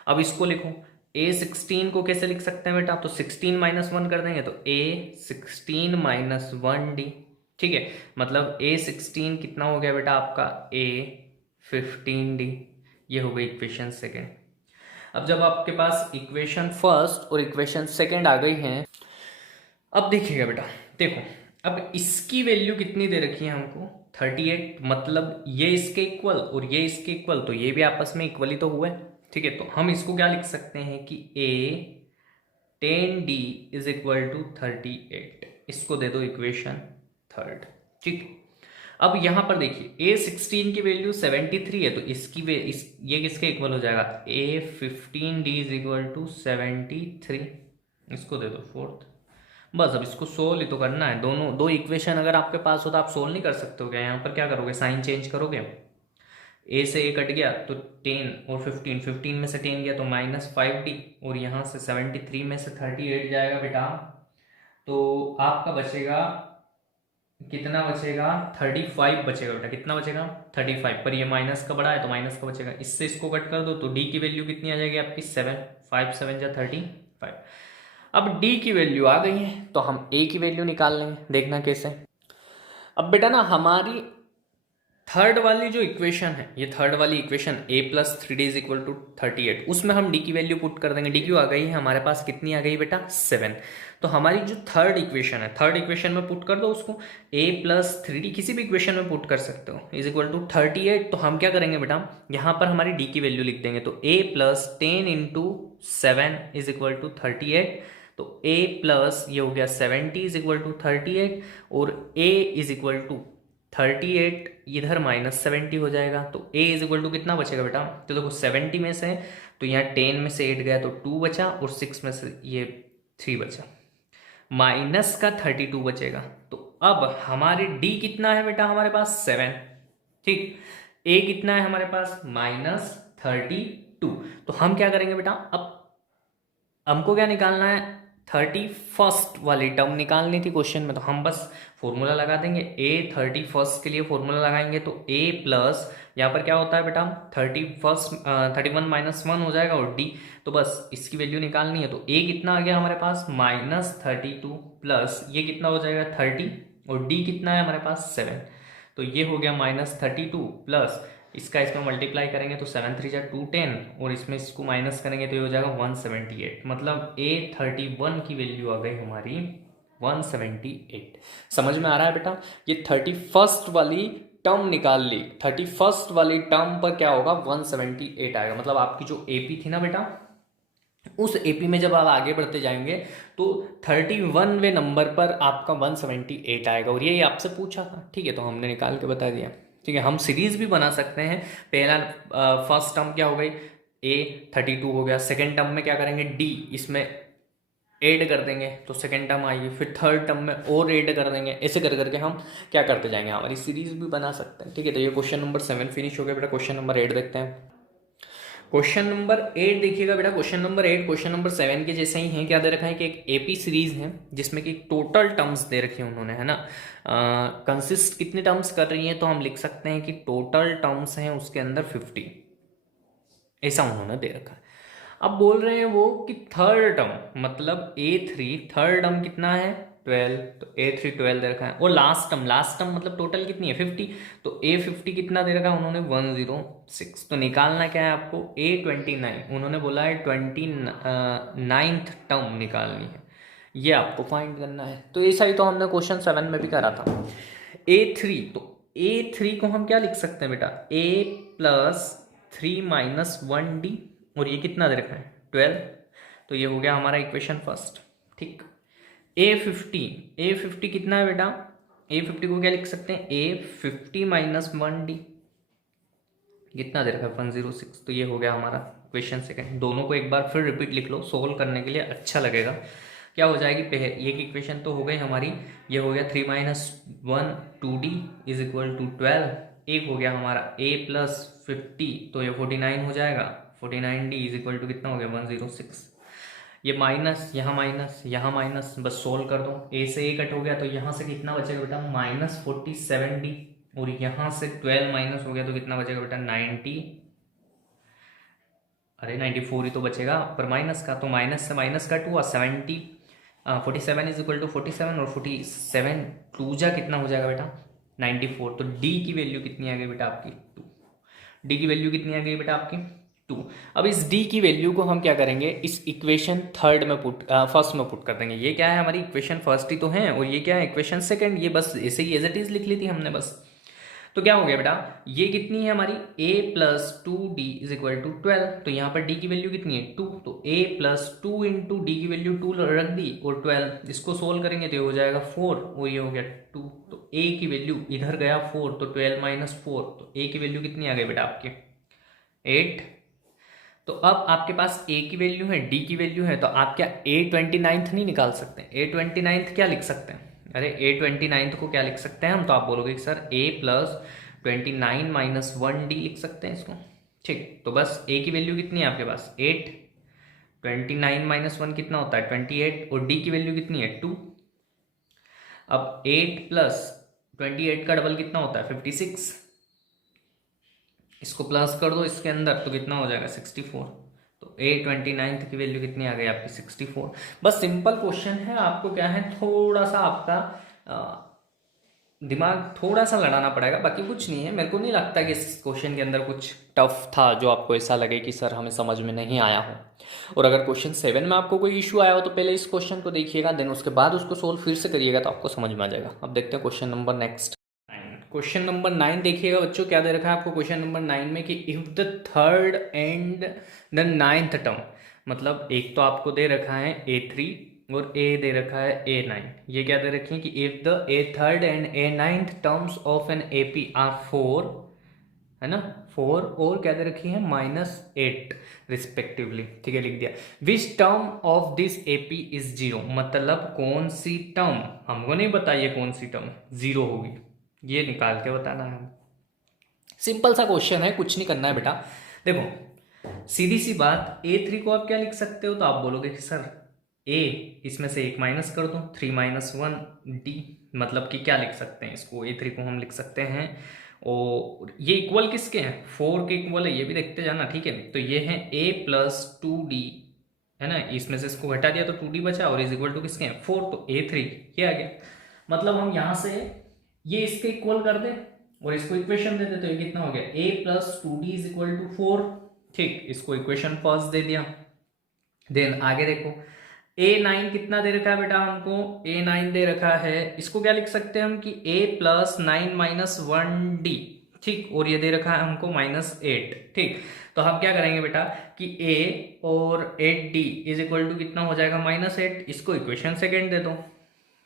अब इसको लिखो a16 को कैसे लिख सकते हैं बेटा, तो 16 माइनस 1 कर देंगे तो a16 माइनस 1 डी। ठीक है, मतलब a16 कितना हो गया बेटा आपका a15 डी। ये हो गई इक्वेशन सेकेंड। अब जब आपके पास इक्वेशन फर्स्ट और इक्वेशन सेकेंड आ गई हैं, अब देखिएगा बेटा, देखो अब इसकी वैल्यू कितनी दे रखी है हमको 38, मतलब ये इसके इक्वल और ये इसके इक्वल, तो ये भी आपस में इक्वल ही तो हुआ है। ठीक है, तो हम इसको क्या लिख सकते हैं कि a10d इज इक्वल टू 38, इसको दे दो इक्वेशन थर्ड। ठीक, अब यहां पर देखिए a16 की वैल्यू 73 है तो ये किसके इक्वल हो जाएगा a15d इज इक्वल टू 73, इसको दे दो फोर्थ। बस अब इसको सोल्व ही तो करना है, दोनों दो इक्वेशन अगर आपके पास हो तो आप सोल्व नहीं कर सकते हो क्या, यहाँ पर क्या करोगे साइन चेंज करोगे, ए से ए कट गया तो 10 और 15, 15 में से 10 गया तो -5d, और यहाँ से 73 में से 38 जाएगा बेटा तो आपका बचेगा कितना, बचेगा 35 बचेगा बेटा, कितना बचेगा 35, पर ये माइनस का बड़ा है तो माइनस का बचेगा, इससे इसको कट कर दो तो डी की वैल्यू कितनी आ जाएगी आपकी 7, 5 7 जा 35। अब d की वैल्यू आ गई है तो हम a की वैल्यू निकाल लेंगे, देखना कैसे। अब बेटा ना हमारी थर्ड वाली जो इक्वेशन है, ये थर्ड वाली equation a plus 3d is equal to 38, उसमें हम d की वैल्यू पुट कर देंगे। d क्यों आ गई है हमारे पास, कितनी आ गई बेटा 7, तो हमारी जो थर्ड इक्वेशन है, थर्ड इक्वेशन में पुट कर दो उसको, a प्लस 3d किसी भी इक्वेशन में पुट कर सकते हो इज इक्वल टू 38, तो हम क्या करेंगे बेटा यहाँ पर हमारी d की वैल्यू लिख देंगे, तो a plus 10 into 7 is equal to 38, तो a प्लस ये हो गया 70 इज इक्वल टू 38, और a इज इक्वल टू 38 इधर -70 हो जाएगा, तो a इज इक्वल टू कितना बचेगा बेटा, तो देखो 70 में से तो यहाँ 10 में से 8 गया तो 2 बचा, और 6 में से ये 3 बचा, माइनस का 32 बचेगा। तो अब हमारे d कितना है बेटा हमारे पास 7, ठीक, a कितना है हमारे पास -32, तो हम क्या करेंगे बेटा, अब हमको क्या निकालना है 31st वाली टर्म निकालनी थी क्वेश्चन में, तो हम बस फॉर्मूला लगा देंगे, a 31st के लिए फॉर्मूला लगाएंगे तो a प्लस यहाँ पर क्या होता है बेटा 31 माइनस 1 हो जाएगा, और d, तो बस इसकी वैल्यू निकालनी है, तो a कितना आ गया हमारे पास -32 प्लस ये कितना हो जाएगा 30, और d कितना है हमारे पास 7, तो ये हो गया -32 प्लस इसका इसमें मल्टीप्लाई करेंगे तो 7 3 जा 210, और इसमें इसको माइनस करेंगे तो ये हो जाएगा 178, मतलब a31 की वैल्यू आ गई हमारी 178। समझ में आ रहा है बेटा, ये 31st वाली टर्म निकाल ली, 31st वाली टर्म पर क्या होगा 178 आएगा, मतलब आपकी जो एपी थी ना बेटा, उस एपी में जब आप आगे बढ़ते जाएंगे तो 31वें नंबर पर आपका 178 आएगा, और यही आपसे पूछा था। ठीक है, तो हमने निकाल के बता दिया। ठीक है, हम सीरीज भी बना सकते हैं, पहला फर्स्ट टर्म क्या हो गई a32 हो गया, सेकेंड टर्म में क्या करेंगे d इसमें ऐड कर देंगे तो सेकेंड टर्म आएगी, फिर थर्ड टर्म में और ऐड कर देंगे, ऐसे कर करके हम क्या करते जाएंगे, हमारी सीरीज भी बना सकते हैं। ठीक है, तो ये क्वेश्चन नंबर 7 फिनिश हो गया बेटा, क्वेश्चन नंबर 8 देखते हैं। क्वेश्चन नंबर 8 देखिएगा बेटा, क्वेश्चन नंबर 8 क्वेश्चन नंबर 7 के जैसे ही है, क्या दे रखा है कि एक एपी सीरीज है जिसमें कि टोटल टर्म्स दे रखी है उन्होंने, है ना, कंसिस्ट कितने टर्म्स कर रही है, तो हम लिख सकते हैं कि टोटल टर्म्स हैं उसके अंदर 50, ऐसा उन्होंने दे रखा है। अब बोल रहे हैं वो कि थर्ड टर्म मतलब a3 थर्ड टर्म कितना है 12, तो a3 12 दे रखा है, और लास्ट टर्म मतलब टोटल कितनी है 50, तो a50 कितना दे रखा है उन्होंने 106, तो निकालना क्या है आपको a29, उन्होंने बोला है 29th टर्म निकालनी है, ये आपको फाइंड करना है। तो ऐसा ही तो हमने क्वेश्चन 7 में भी करा था। a3, तो a3 को हम क्या लिख सकते हैं बेटा a प्लस 3 माइनस 1d, और ये कितना दे रखा है 12, तो ये हो गया हमारा इक्वेशन फर्स्ट। ठीक, a50 कितना है बेटा, a50 को क्या लिख सकते हैं a50 माइनस 1d, कितना दे रखा है 106, तो ये हो गया हमारा इक्वेशन सेकंड, दोनों को एक बार फिर रिपीट लिख लो, सोल्व करने के लिए अच्छा लगेगा। क्या हो जाएगी, ये की इक्वेशन तो हो गई हमारी, ये हो गया 3 - 1 2d इज इक्वल टू 12। एक हो गया हमारा a प्लस 50, तो ये 49 हो जाएगा। 49d इज इक्वल टू कितना हो गया 106। ये माइनस, यहाँ माइनस, यहाँ माइनस, बस सोल्व कर दो। a से a कट हो गया तो यहाँ से कितना बचेगा बेटा -47d, और यहाँ से 12 माइनस हो गया तो कितना बचेगा बेटा 90, अरे 94 ही तो बचेगा पर माइनस का, तो माइनस से माइनस कट हुआ 70, 47 इज इक्वल टू 47, और 47 टू जा कितना हो जाएगा बेटा 94। तो डी की वैल्यू कितनी आ गई बेटा आपकी 2। डी की वैल्यू कितनी आ गई बेटा आपकी 2। अब इस डी की वैल्यू को हम क्या करेंगे, इस इक्वेशन थर्ड में फर्स्ट में पुट कर देंगे। ये क्या है, हमारी इक्वेशन फर्स्ट ही तो है, और ये क्या है इक्वेशन सेकंड, ये बस ऐसे ही एज इट इज लिख ली थी हमने बस। तो क्या हो गया बेटा, ये कितनी है हमारी a plus 2d is equal to 12, तो यहाँ पर d की वैल्यू कितनी है 2, तो a प्लस 2 इंटू डी की वैल्यू 2 रख दी, और 12 इसको सोल्व करेंगे तो ये हो जाएगा 4, और ये हो गया 2, तो a की वैल्यू इधर गया 4, तो 12 माइनस 4, तो a की वैल्यू कितनी आ गई बेटा आपकी 8। तो अब आपके पास a की वैल्यू है, d की वैल्यू है, तो आप क्या a29 नहीं निकाल सकते, a29 क्या लिख सकते हैं, अरे a29 को क्या लिख सकते हैं हम, तो आप बोलोगे कि sir a plus 29 minus 1d लिख सकते हैं इसको। ठीक, तो बस a की वैल्यू कितनी है आपके पास 8, 29 माइनस 1 कितना होता है 28, और d की वैल्यू कितनी है 2। अब 8 प्लस 28 का डबल कितना होता है 56, इसको प्लस कर दो इसके अंदर तो कितना हो जाएगा 64। तो a29 की वैल्यू कितनी आ गई आपकी 64। बस सिंपल क्वेश्चन है, आपको क्या है थोड़ा सा आपका दिमाग थोड़ा सा लड़ाना पड़ेगा, बाकी कुछ नहीं है। मेरे को नहीं लगता कि इस क्वेश्चन के अंदर कुछ टफ था जो आपको ऐसा लगे कि सर हमें समझ में नहीं आया हो। और अगर क्वेश्चन 7 में आपको कोई इशू आया हो तो पहले इस क्वेश्चन को देखिएगा, देन उसके बाद उसको सोल्व फिर से करिएगा तो आपको समझ में आ जाएगा। अब देखते हैं question number next. Question number 9 देखिएगा बच्चों, क्या दे रखा है आपको क्वेश्चन नंबर 9 में कि if the third and the ninth term, मतलब एक तो आपको दे रखा है a3 और a दे रखा है a9, ये क्या दे रखी है कि if the a third and a ninth terms of an AP are 4, है ना 4, और क्या दे रखी है -8 रिस्पेक्टिवली। ठीक है, लिख दिया। Which term of this AP is 0, मतलब कौन सी टर्म, हमको नहीं बताइए कौन सी टर्म 0 होगी, ये निकाल के बताना है। सिंपल सा क्वेश्चन है, कुछ नहीं करना है बेटा। देखो सीधी सी बात, a3 को आप क्या लिख सकते हो, तो आप बोलोगे कि सर a इसमें से एक माइनस कर दो, 3 - 1d, मतलब कि क्या लिख सकते हैं इसको, a3 को हम लिख सकते हैं, और ये इक्वल किसके हैं 4 के इक्वल है, ये भी देखते जाना। ठीक है, तो ये है a प्लस 2d, है ना, इसमें से इसको घटा दिया तो 2d बचा, और इज इक्वल टू किसके हैं 4, तो a3 ये आ गया। मतलब हम यहाँ से ये इसके इक्वल कर दे और इसको इक्वेशन दे दे, तो ये कितना हो गया a plus 2d is equal to 4। ठीक, इसको इक्वेशन फर्स्ट दे दिया। देन आगे देखो a9 कितना दे रखा है बेटा हमको, a9 दे रखा है, इसको क्या लिख सकते हैं हम कि a प्लस 9 माइनस 1d। ठीक, और ये दे रखा है हमको -8। ठीक, तो हम क्या करेंगे बेटा कि a और 8d इज इक्वल टू कितना हो जाएगा -8, इसको इक्वेशन सेकेंड दे दो।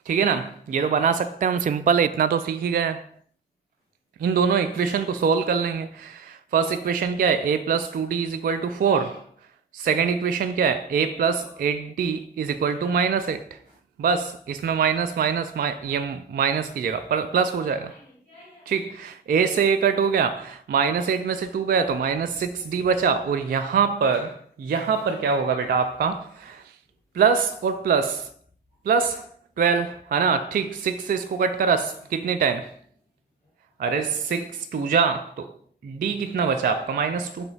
ठीक है ना, ये तो बना सकते हैं हम, सिंपल है, इतना तो सीख ही गए। इन दोनों इक्वेशन को सोल्व कर लेंगे। फर्स्ट इक्वेशन क्या है a plus 2d is equal to 4, second equation क्या है a plus 8d is equal to -8। बस इसमें माइनस माइनस ये माइनस की जगह पर प्लस हो जाएगा। ठीक, a से a कट हो गया, -8 में से 2 गया तो -6d बचा, और यहाँ पर क्या होगा बेटा आपका प्लस और प्लस, प्लस 12, है ना। ठीक, 6 से इसको कट करा कितने टाइम, अरे 6 2 जा, तो d कितना बचा आपका -2।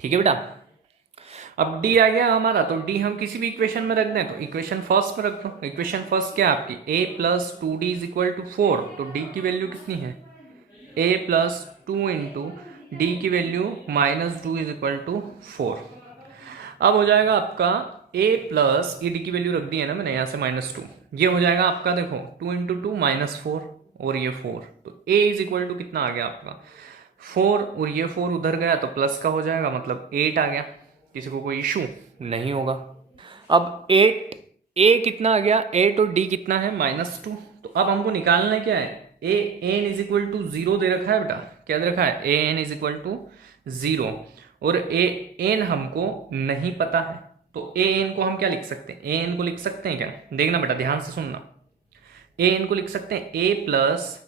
ठीक है बेटा, अब d आ गया हमारा, तो d हम किसी भी इक्वेशन में रख दें, तो इक्वेशन फर्स्ट में रख दो। इक्वेशन फर्स्ट क्या है आपकी a plus 2d is equal to 4, तो d की वैल्यू कितनी है a प्लस 2 इंटू डी की वैल्यू -2 इज इक्वल टू 4। अब हो जाएगा आपका a प्लस ये डी की वैल्यू रख दी है ना मैंने यहाँ से -2, ये हो जाएगा आपका देखो 2 इंटू 2 -4, और ये 4, तो a इज इक्वल टू कितना आ गया आपका 4, और ये 4 उधर गया तो प्लस का हो जाएगा, मतलब 8 आ गया। किसी को कोई इशू नहीं होगा। अब 8 a कितना आ गया 8 और d कितना है -2, तो अब हमको निकालना है क्या है an इज इक्वल टू 0 दे रखा है बेटा, क्या दे रखा है an इज इक्वल टू 0, और ए एन हमको नहीं पता है, तो ए एन को हम क्या लिख सकते हैं, ए एन को लिख सकते हैं क्या, देखना बेटा ध्यान से सुनना, ए एन को लिख सकते हैं A plus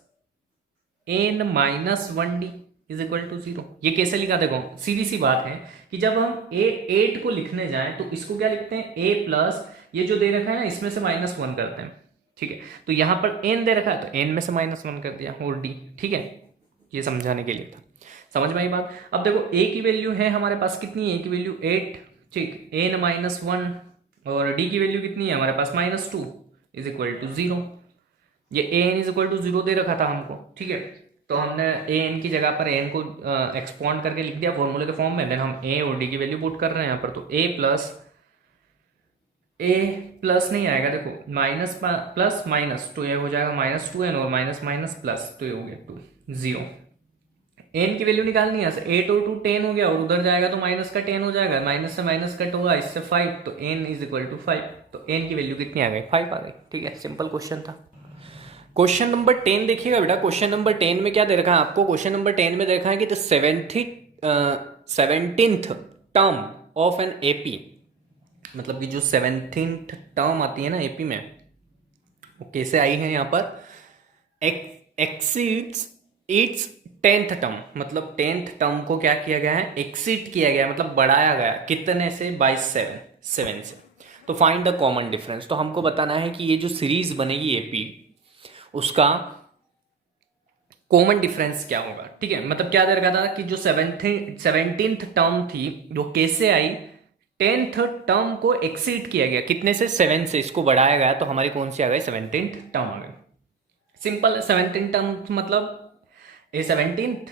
N minus one D is equal to zero. ये कैसे लिखा, देखो सीधी सी बात है कि जब हम ए एट को लिखने जाएं तो इसको क्या लिखते हैं, ए प्लस ये जो दे रखा है ना इसमें से माइनस वन करते हैं, ठीक है। तो यहां पर एन दे रखा है तो एन में से माइनस वन कर दिया और डी, ठीक है। ये समझाने के लिए था, समझ में आई बात। अब देखो ए की वैल्यू है हमारे पास कितनी है, ए की वैल्यू 8, ठीक, एन माइनस वन, और डी की वैल्यू कितनी है हमारे पास minus two is equal to zero. ये A N is equal to zero दे रखा था हमको, ठीक है। तो हमने ए एन की जगह पर ए एन को एक्सपॉन्ड करके लिख दिया फॉर्मूले के फॉर्म में, देन हम ए और डी की वैल्यू पुट कर रहे हैं यहाँ पर। तो ए प्लस नहीं आएगा, देखो माइनस प्लस माइनस तो ये हो जाएगा माइनस टू एन, और माइनस माइनस प्लस तो ये हो गया टू, जीरो। एन की वैल्यू निकालनी है, एट और टू 10 हो गया, और उधर जाएगा तो माइनस का 10 हो जाएगा, माइनस से माइनस कट होगा, इससे 5, तो एन इज इक्वल टू 5। तो एन की वैल्यू कितनी आ गई, 5 आ गई, ठीक है। सिंपल क्वेश्चन था। क्वेश्चन नंबर 10 देखिएगा बेटा, क्वेश्चन नंबर 10 में क्या दे रखा है आपको, क्वेश्चन नंबर 10 में देखा है कि the 17th term of an AP, मतलब कि जो 17th टर्म आती है ना एपी में, वो कैसे आई है यहाँ पर, एक्सीड्स इट्स 10th टर्म, मतलब 10th टर्म को क्या किया गया है, एक्सीड किया गया, मतलब बढ़ाया गया, कितने से, बाय 7 से। तो फाइंड द कॉमन डिफरेंस, तो हमको बताना है कि ये जो सीरीज बनेगी एपी उसका कॉमन डिफरेंस क्या होगा, ठीक है। मतलब क्या दे रखा था कि जो 17th टर्म थी वो कैसे आई, 10th टर्म को एक्सीड किया गया, कितने से, 7 से, इसको बढ़ाया गया, तो हमारी कौन सी आ गई, 17th टर्म आ गई। सिंपल, 17th टर्म मतलब ए 17th,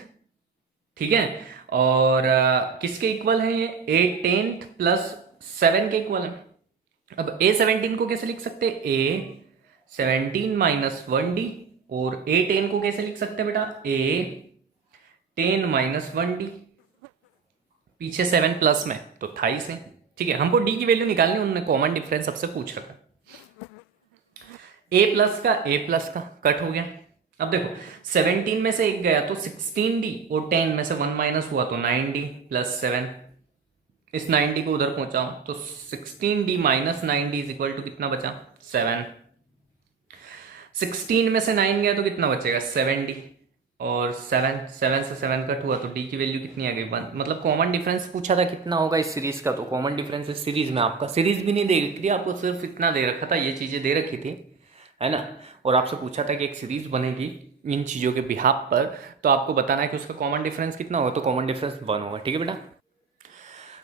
ठीक है। और किसके इक्वल है ये, ए 10th प्लस 7 के इक्वल है। अब ए 17 को कैसे लिख सकते हैं, ए 17 माइनस वन डी, और ए 10 को कैसे लिख सकते हैं बेटा, ए 10 माइनस वन डी, पीछे 7 प्लस में तो 28 है, ठीक है। हमको डी की वैल्यू निकालनी, उन्होंने कॉमन डिफरेंस सबसे पूछ रखा, ए प्लस का कट हो गया। अब देखो 17 में से एक गया तो 16d, और 10 में से 1 माइनस हुआ तो 9d प्लस 7, इस 9d को उधर पहुंचाओ तो 16d minus 9d is equal to कितना बचा, 7। 16 में से 9 गया तो कितना बचेगा, 7d, और 7 से 7 कट हुआ तो d की वैल्यू कितनी आ गई, 1। मतलब कॉमन डिफरेंस पूछा था कितना होगा इस सीरीज का, तो कॉमन डिफरेंस इस सीरीज में, आपका सीरीज भी नहीं दे रखी थी, आपको सिर्फ इतना दे रखा था, ये चीजें दे रखी थी, है ना। और आपसे पूछा था कि एक सीरीज बनेगी इन चीज़ों के बिहाफ पर, तो आपको बताना है कि उसका कॉमन डिफरेंस कितना होगा, तो कॉमन डिफरेंस 1 होगा, ठीक है बेटा।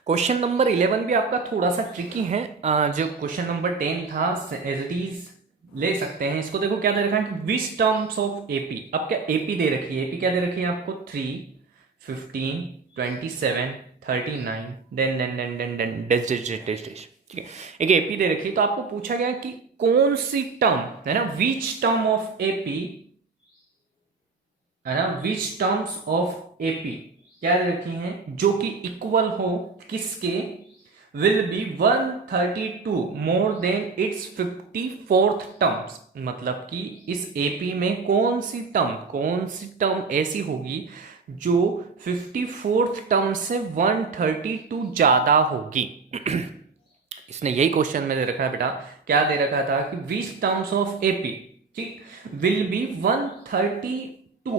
क्वेश्चन नंबर 11 भी आपका थोड़ा सा ट्रिकी है, जो क्वेश्चन नंबर 10 था एज इट इज ले सकते हैं इसको। देखो क्या दे रखा है, विच टर्म्स ऑफ एपी, अब क्या एपी दे रखी है, एपी क्या दे रखी है आपको, 3, 15, 27, 39, देन डेश, ठीक है। एक एपी दे रखी है, तो आपको पूछा गया कि कौन सी टर्म है ना, विच टर्म ऑफ एपी, है ना, विच टर्म्स ऑफ एपी क्या दे रखी हैं जो कि इक्वल हो किसके, will be 132 more than it's 54th terms, मतलब कि इस एपी में कौन सी टर्म ऐसी होगी जो 54th टर्म से 132 ज्यादा होगी। इसने यही क्वेश्चन में दे रखा है बेटा, क्या दे रखा था कि विच टर्म्स ऑफ एपी, ठीक, will be 132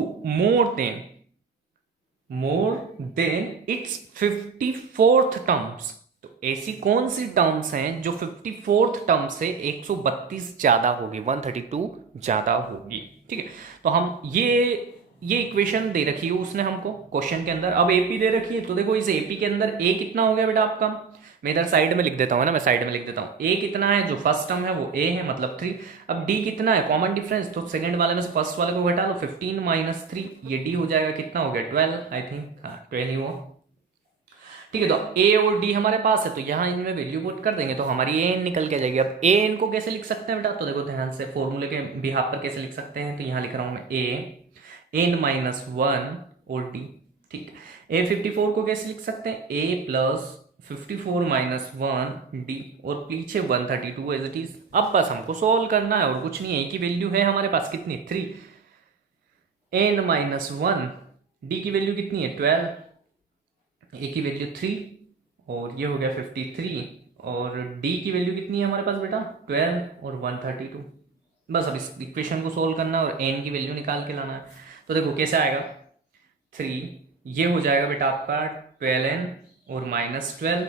more than it's 54th terms. तो ऐसी कौन सी टर्म्स हैं जो 54th टर्म से 132 ज्यादा होगी, 132 ज्यादा होगी, ठीक है। तो हम ये इक्वेशन दे रखी है उसने हमको क्वेश्चन के अंदर। अब एपी दे रखी है, तो देखो इस एपी के अंदर ए कितना हो गया बेटा आपका, मैं इधर साइड में लिख देता हूँ ना, मैं साइड में लिख देता हूँ, ए कितना है, जो फर्स्ट टर्म है वो ए है, मतलब 3। अब डी कितना है, कॉमन डिफरेंस, तो सेकंड वाले में से फर्स्ट वाले को घटा लो, 15 माइनस 3, ये डी हो जाएगा, कितना हो गया, 12 आई थिंक, हाँ 12 ही हुआ, ठीक है। तो ए और डी हमारे पास है, तो यहाँ इनमें वैल्यू पुट कर देंगे तो हमारी ए एन निकल के जाएगी। अब ए एन को कैसे लिख सकते हैं बेटा, तो देखो ध्यान से, फॉर्मूले के बिहाफ पर कैसे लिख सकते हैं, तो यहाँ लिख रहा हूँ मैं ए एन माइनस 1 और डी, ठीक। ए 54 को कैसे लिख सकते हैं, ए प्लस 54 माइनस 1 डी, और पीछे 132 एज इट इज। अब बस हमको सॉल्व करना है और कुछ नहीं है, ए की वैल्यू है हमारे पास कितनी, 3, एन माइनस 1, डी की वैल्यू कितनी है, 12, ए की वैल्यू 3 और ये हो गया 53 और डी की वैल्यू कितनी है हमारे पास बेटा 12 और 132। बस अब इस इक्वेशन को सोल्व करना है और एन की वैल्यू निकाल के लाना है। तो देखो कैसे आएगा 3 ये हो जाएगा बेटा आपका 12n और -12।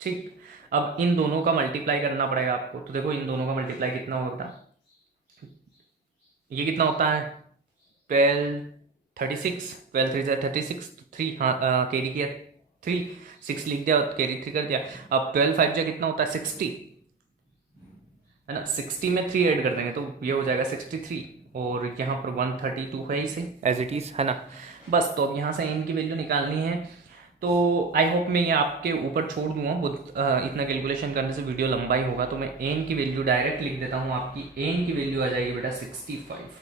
ठीक, अब इन दोनों का मल्टीप्लाई करना पड़ेगा आपको। तो देखो इन दोनों का मल्टीप्लाई कितना होता है, ये कितना होता है 12 36, 12 3 36, 3 हाँ कैरी किया 3, 6 लिख दिया और कैरी 3 कर दिया। अब 12 5 जा कितना होता है 60 है ना, 60 में 3 ऐड कर देंगे तो ये हो जाएगा 63 और यहाँ पर 132 है इसे एज इट इज़ है ना। बस तो अब यहाँ से एन की वैल्यू निकालनी है। तो आई होप मैं ये आपके ऊपर छोड़ दूंगा, बहुत इतना कैलकुलेशन करने से वीडियो लंबा ही होगा। तो मैं एन की वैल्यू डायरेक्ट लिख देता हूँ, आपकी एन की वैल्यू आ जाएगी बेटा 65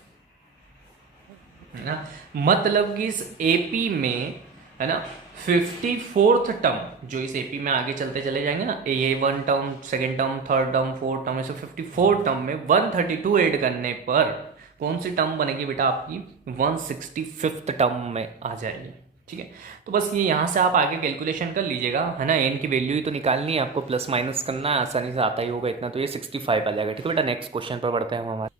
है ना। मतलब कि इस एपी में है ना 54th टर्म, जो इस एपी में आगे चलते चले जाएंगे ना, ये 1 term, second term, third term, fourth term, ऐसे 54 टर्म में 132 ऐड करने पर कौन सी टर्म बनेगी बेटा आपकी 165th टर्म में आ जाएगी। ठीक है, तो बस ये यहाँ से आप आगे कैलकुलेशन कर लीजिएगा है ना। एन की वैल्यू ही तो निकालनी है आपको, प्लस माइनस करना है, आसानी से आता ही होगा इतना। तो ये 65 आ जाएगा। ठीक है बेटा, नेक्स्ट क्वेश्चन पर बढ़ते हैं हम हमारे।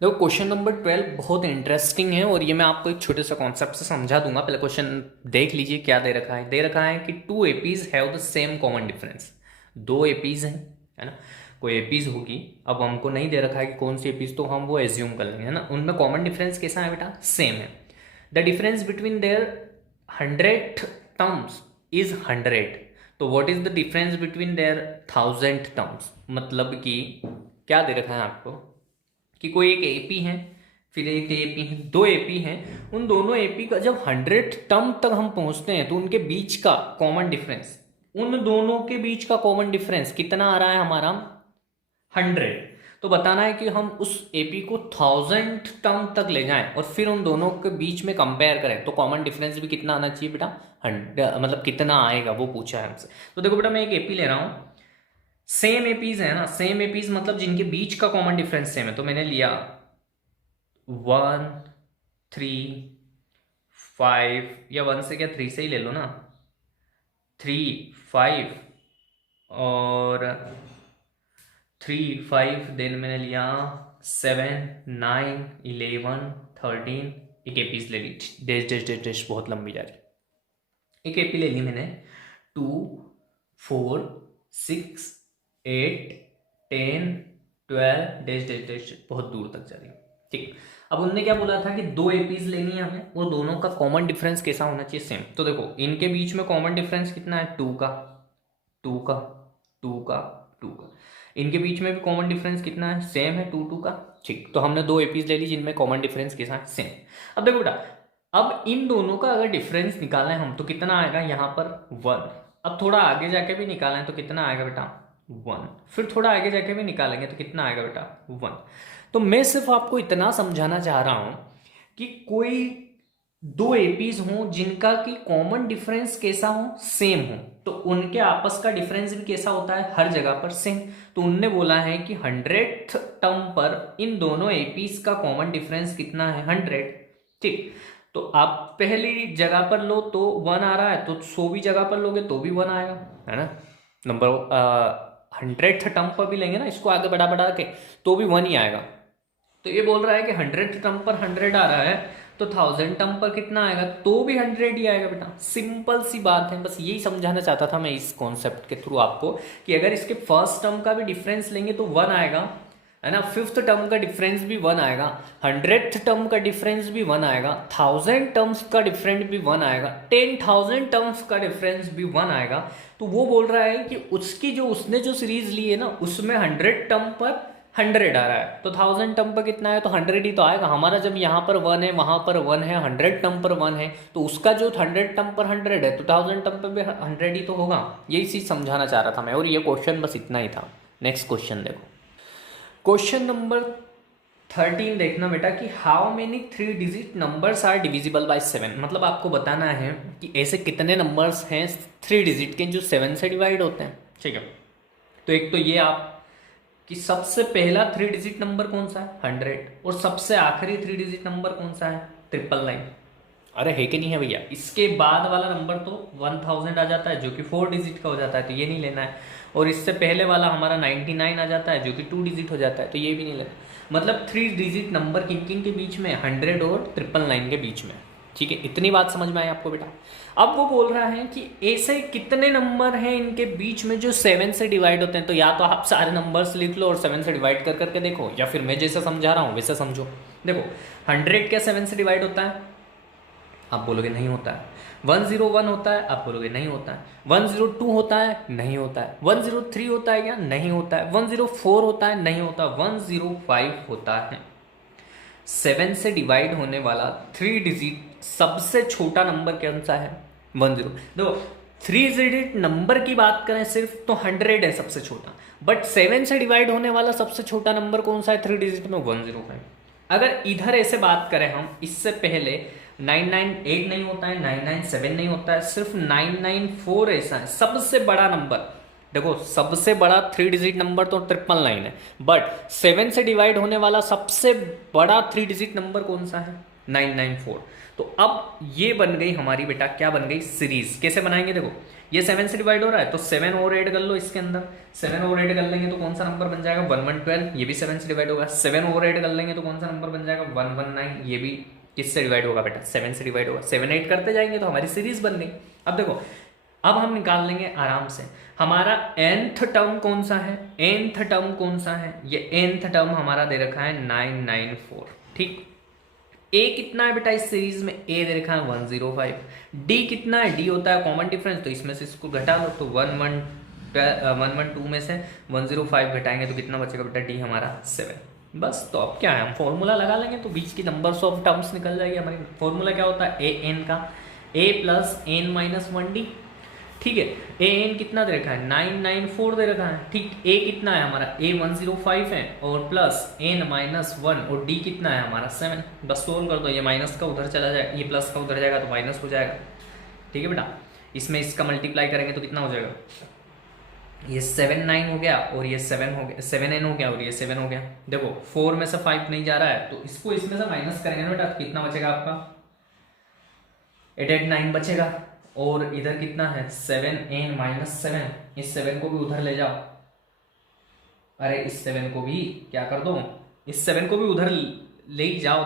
देखो क्वेश्चन नंबर 12 बहुत इंटरेस्टिंग है और ये मैं आपको एक छोटे से कॉन्सेप्ट से समझा दूंगा। पहले क्वेश्चन देख लीजिए क्या दे रखा है। दे रखा है कि 2 APs have the same common difference. 2 APs हैं है ना, कोई एपीज होगी। अब हमको नहीं दे रखा है कि कौन सी एपीज, तो हम वो एज्यूम कर लेंगे है ना। उनमें कॉमन डिफरेंस कैसा है बेटा, सेम है। The difference between their 100 terms is 100। तो what is the difference between their 1000 terms, मतलब कि क्या दे रखा है आपको कि कोई एक एपी है, फिर एक एपी है, 2 एपी हैं। उन दोनों एपी का जब 100 टर्म तक हम पहुंचते हैं तो उनके बीच का कॉमन डिफरेंस, उन दोनों के बीच का कॉमन डिफरेंस कितना आ रहा है हमारा 100। तो बताना है कि हम उस एपी को 1000 टर्म तक ले जाएं और फिर उन दोनों के बीच में कंपेयर करें तो कॉमन डिफरेंस भी कितना आना चाहिए बेटा 100, मतलब कितना आएगा वो पूछा है हमसे। तो देखो बेटा मैं एक एपी ले रहा हूं, सेम एपीज है ना, सेम एपीज मतलब जिनके बीच का कॉमन डिफरेंस सेम है। तो मैंने लिया 1 3 5, या 1 से क्या 3 से ही ले लो ना, 3 5 और 3 5, देन मैंने लिया 7 9 11 13। एक एपीज ले ली, डैश डैश डैश डैश बहुत लंबी जा रही। एक एपी ले ली मैंने 2 4 6 8 10 12 डैश डैश डैश बहुत दूर तक जा रही है। ठीक, अब उनने क्या बोला था कि 2 एपीज लेनी है हमें, वो दोनों का कॉमन डिफरेंस कैसा होना चाहिए, सेम। तो देखो इनके बीच में कॉमन डिफरेंस कितना है 2 का 2 का 2 का 2 का। इनके बीच में भी कॉमन डिफरेंस कितना है, सेम है 2 2 का। ठीक, तो हमने 2 एपीज ले ली जिनमें कॉमन डिफरेंस कैसा है, सेम। अब देखो बेटा, अब इन दोनों का अगर डिफरेंस निकालना है हम तो कितना आएगा यहाँ पर 1। अब थोड़ा आगे जाके भी निकालना है तो कितना आएगा बेटा 1, फिर थोड़ा आगे जाके भी निकालेंगे तो कितना आएगा बेटा 1। तो मैं सिर्फ आपको इतना समझाना चाह रहा हूं कि कोई 2 एपीज हों जिनका की कॉमन डिफरेंस कैसा हो, सेम हो, तो उनके आपस का डिफरेंस भी कैसा होता है, हर जगह पर सेम। तो उनने बोला है कि 100th टर्म पर इन दोनों एपीज का कॉमन डिफरेंस कितना है 100। ठीक, तो आप पहली जगह पर लो तो 1 आ रहा है, तो 100 भी जगह पर लोगे तो भी 1 आएगा है ना। नंबर 100th टर्म पर भी लेंगे ना इसको आगे बढ़ा बढ़ा के तो भी 1 ही आएगा। तो ये बोल रहा है कि 100th टर्म पर 100 आ रहा है तो 1000 टर्म पर कितना आएगा, तो भी 100 ही आएगा बेटा। सिंपल सी बात है, बस यही समझाना चाहता था मैं इस कॉन्सेप्ट के थ्रू आपको कि अगर इसके फर्स्ट टर्म का भी डिफरेंस लेंगे तो 1 आएगा है ना, 5th टर्म का डिफरेंस भी 1 आएगा, 100th टर्म का डिफरेंस भी 1 आएगा, 1000 टर्म्स का डिफरेंस भी 1 आएगा, 10,000 टर्म्स का डिफरेंस भी 1 आएगा। तो वो बोल रहा है कि उसकी जो उसने जो सीरीज ली है ना उसमें 100 टर्म पर 100 आ रहा है, तो 1000 टर्म पर कितना है तो 100 ही तो आएगा। हमारा जब यहाँ पर 1 है वहाँ पर 1 है, 100 टर्म पर 1 है, तो उसका जो 100 टर्म पर 100 है तो 1000 टर्म पर भी 100 ही तो होगा। यही चीज़ समझाना चाह रहा था मैं, और ये क्वेश्चन बस इतना ही था। नेक्स्ट क्वेश्चन देखो, क्वेश्चन नंबर 13 देखना बेटा कि how many 3 digit numbers are divisible by 7। मतलब आपको बताना है कि ऐसे कितने नंबर्स हैं 3 डिजिट के जो 7 से डिवाइड होते हैं। ठीक है, तो एक तो ये आप कि सबसे पहला 3 डिजिट नंबर कौन सा है 100, और सबसे आखिरी 3 डिजिट नंबर कौन सा है 999। अरे है कि नहीं है भैया। इसके बाद वाला नंबर तो 1000 आ जाता है जो कि 4 डिजिट का हो जाता है, तो ये नहीं लेना है। और इससे पहले वाला हमारा 99 आ जाता है जो कि 2 डिजिट हो जाता है, तो ये भी नहीं लेना। मतलब 3 डिजिट नंबर किन किन के बीच में, 100 और 999 के बीच में। ठीक है, इतनी बात समझ में आई आपको बेटा। अब वो बोल रहा है कि ऐसे कितने नंबर हैं इनके बीच में जो 7 से डिवाइड होते हैं। तो या तो आप सारे नंबर्स लिख लो और 7 से डिवाइड कर करके देखो, या फिर मैं जैसे समझा रहा हूँ वैसे समझो। देखो 100 क्या 7 से डिवाइड होता है? आप बोलोगे नहीं होता है। 101 होता है? आप बोलोगे नहीं होता है। 102 होता है? नहीं होता है। 103 होता है क्या? नहीं होता है। 104 होता है? नहीं होता। 105 होता है। 7 से डिवाइड होने वाला 3 डिजिट सबसे छोटा नंबर कौन सा है? 10। देखो 3 डिजिट नंबर की बात करें सिर्फ तो 100 है सबसे छोटा, बट 7 से डिवाइड होने वाला सबसे छोटा नंबर कौन सा है 3 डिजिट में? 105। अगर इधर ऐसे बात करें हम, इससे पहले 998 नहीं होता है, 997 नहीं होता है, सिर्फ 994 ऐसा है सबसे बड़ा नंबर। देखो सबसे बड़ा 3 डिजिट नंबर तो 999 है, बट 7 से डिवाइड होने वाला सबसे बड़ा 3 डिजिट नंबर कौन सा है? 994। तो अब ये बन गई हमारी बेटा, क्या बन गई? सीरीज। कैसे बनाएंगे? देखो ये 7 से डिवाइड हो रहा है तो 7 और ऐड कर लो इसके अंदर। 7 और ऐड कर लेंगे तो कौन सा नंबर बन जाएगा? 1112। ये भी 7 से डिवाइड होगा। 7 और ऐड कर लेंगे तो कौन सा नंबर बन जाएगा? 119। ये भी किससे डिवाइड होगा बेटा? 7 से डिवाइड होगा। 7 8 करते जाएंगे तो हमारी सीरीज बन गई। अब देखो, अब हम निकाल लेंगे आराम से हमारा nth टर्म कौन सा है। nth टर्म कौन सा है? ये nth टर्म हमारा दे रखा है 994। ठीक, a कितना है बेटा इस सीरीज में? a दे रखा है 105। d कितना है? d होता है कॉमन डिफरेंस, तो इसमें से इसको घटा लो तो 112 में से 105 घटाएंगे तो कितना बचेगा बेटा? d हमारा 7। बस, तो अब क्या है, हम फॉर्मूला लगा लेंगे तो बीच की नंबर्स ऑफ टर्म्स निकल जाएगी हमारी। फॉर्मूला क्या होता है? ए एन का, a plus N minus 1d। ठीक है, ए एन कितना दे रखा है? 994 दे रखा है। ठीक, ए कितना है हमारा? ए 105 है और प्लस एन माइनस 1 और डी कितना है हमारा? 7। बस सोल्व कर दो, ये माइनस का उधर चला जाएगा, ये प्लस का उधर जाएगा तो माइनस हो जाएगा। ठीक है बेटा, इसमें इसका मल्टीप्लाई करेंगे तो कितना हो जाएगा? ये 7 9 हो गया और ये 7 हो गया, 7 n हो गया और ये 7 हो गया। देखो 4 में से 5 नहीं जा रहा है तो इसको इसमें से माइनस करेंगे ना बेटा, तो कितना बचेगा आपका? 889 बचेगा। और इधर कितना है? 7n minus 7। इस 7 को भी उधर ले जाओ। अरे इस 7 को भी क्या कर दो? इस 7 को भी उधर ले ही जाओ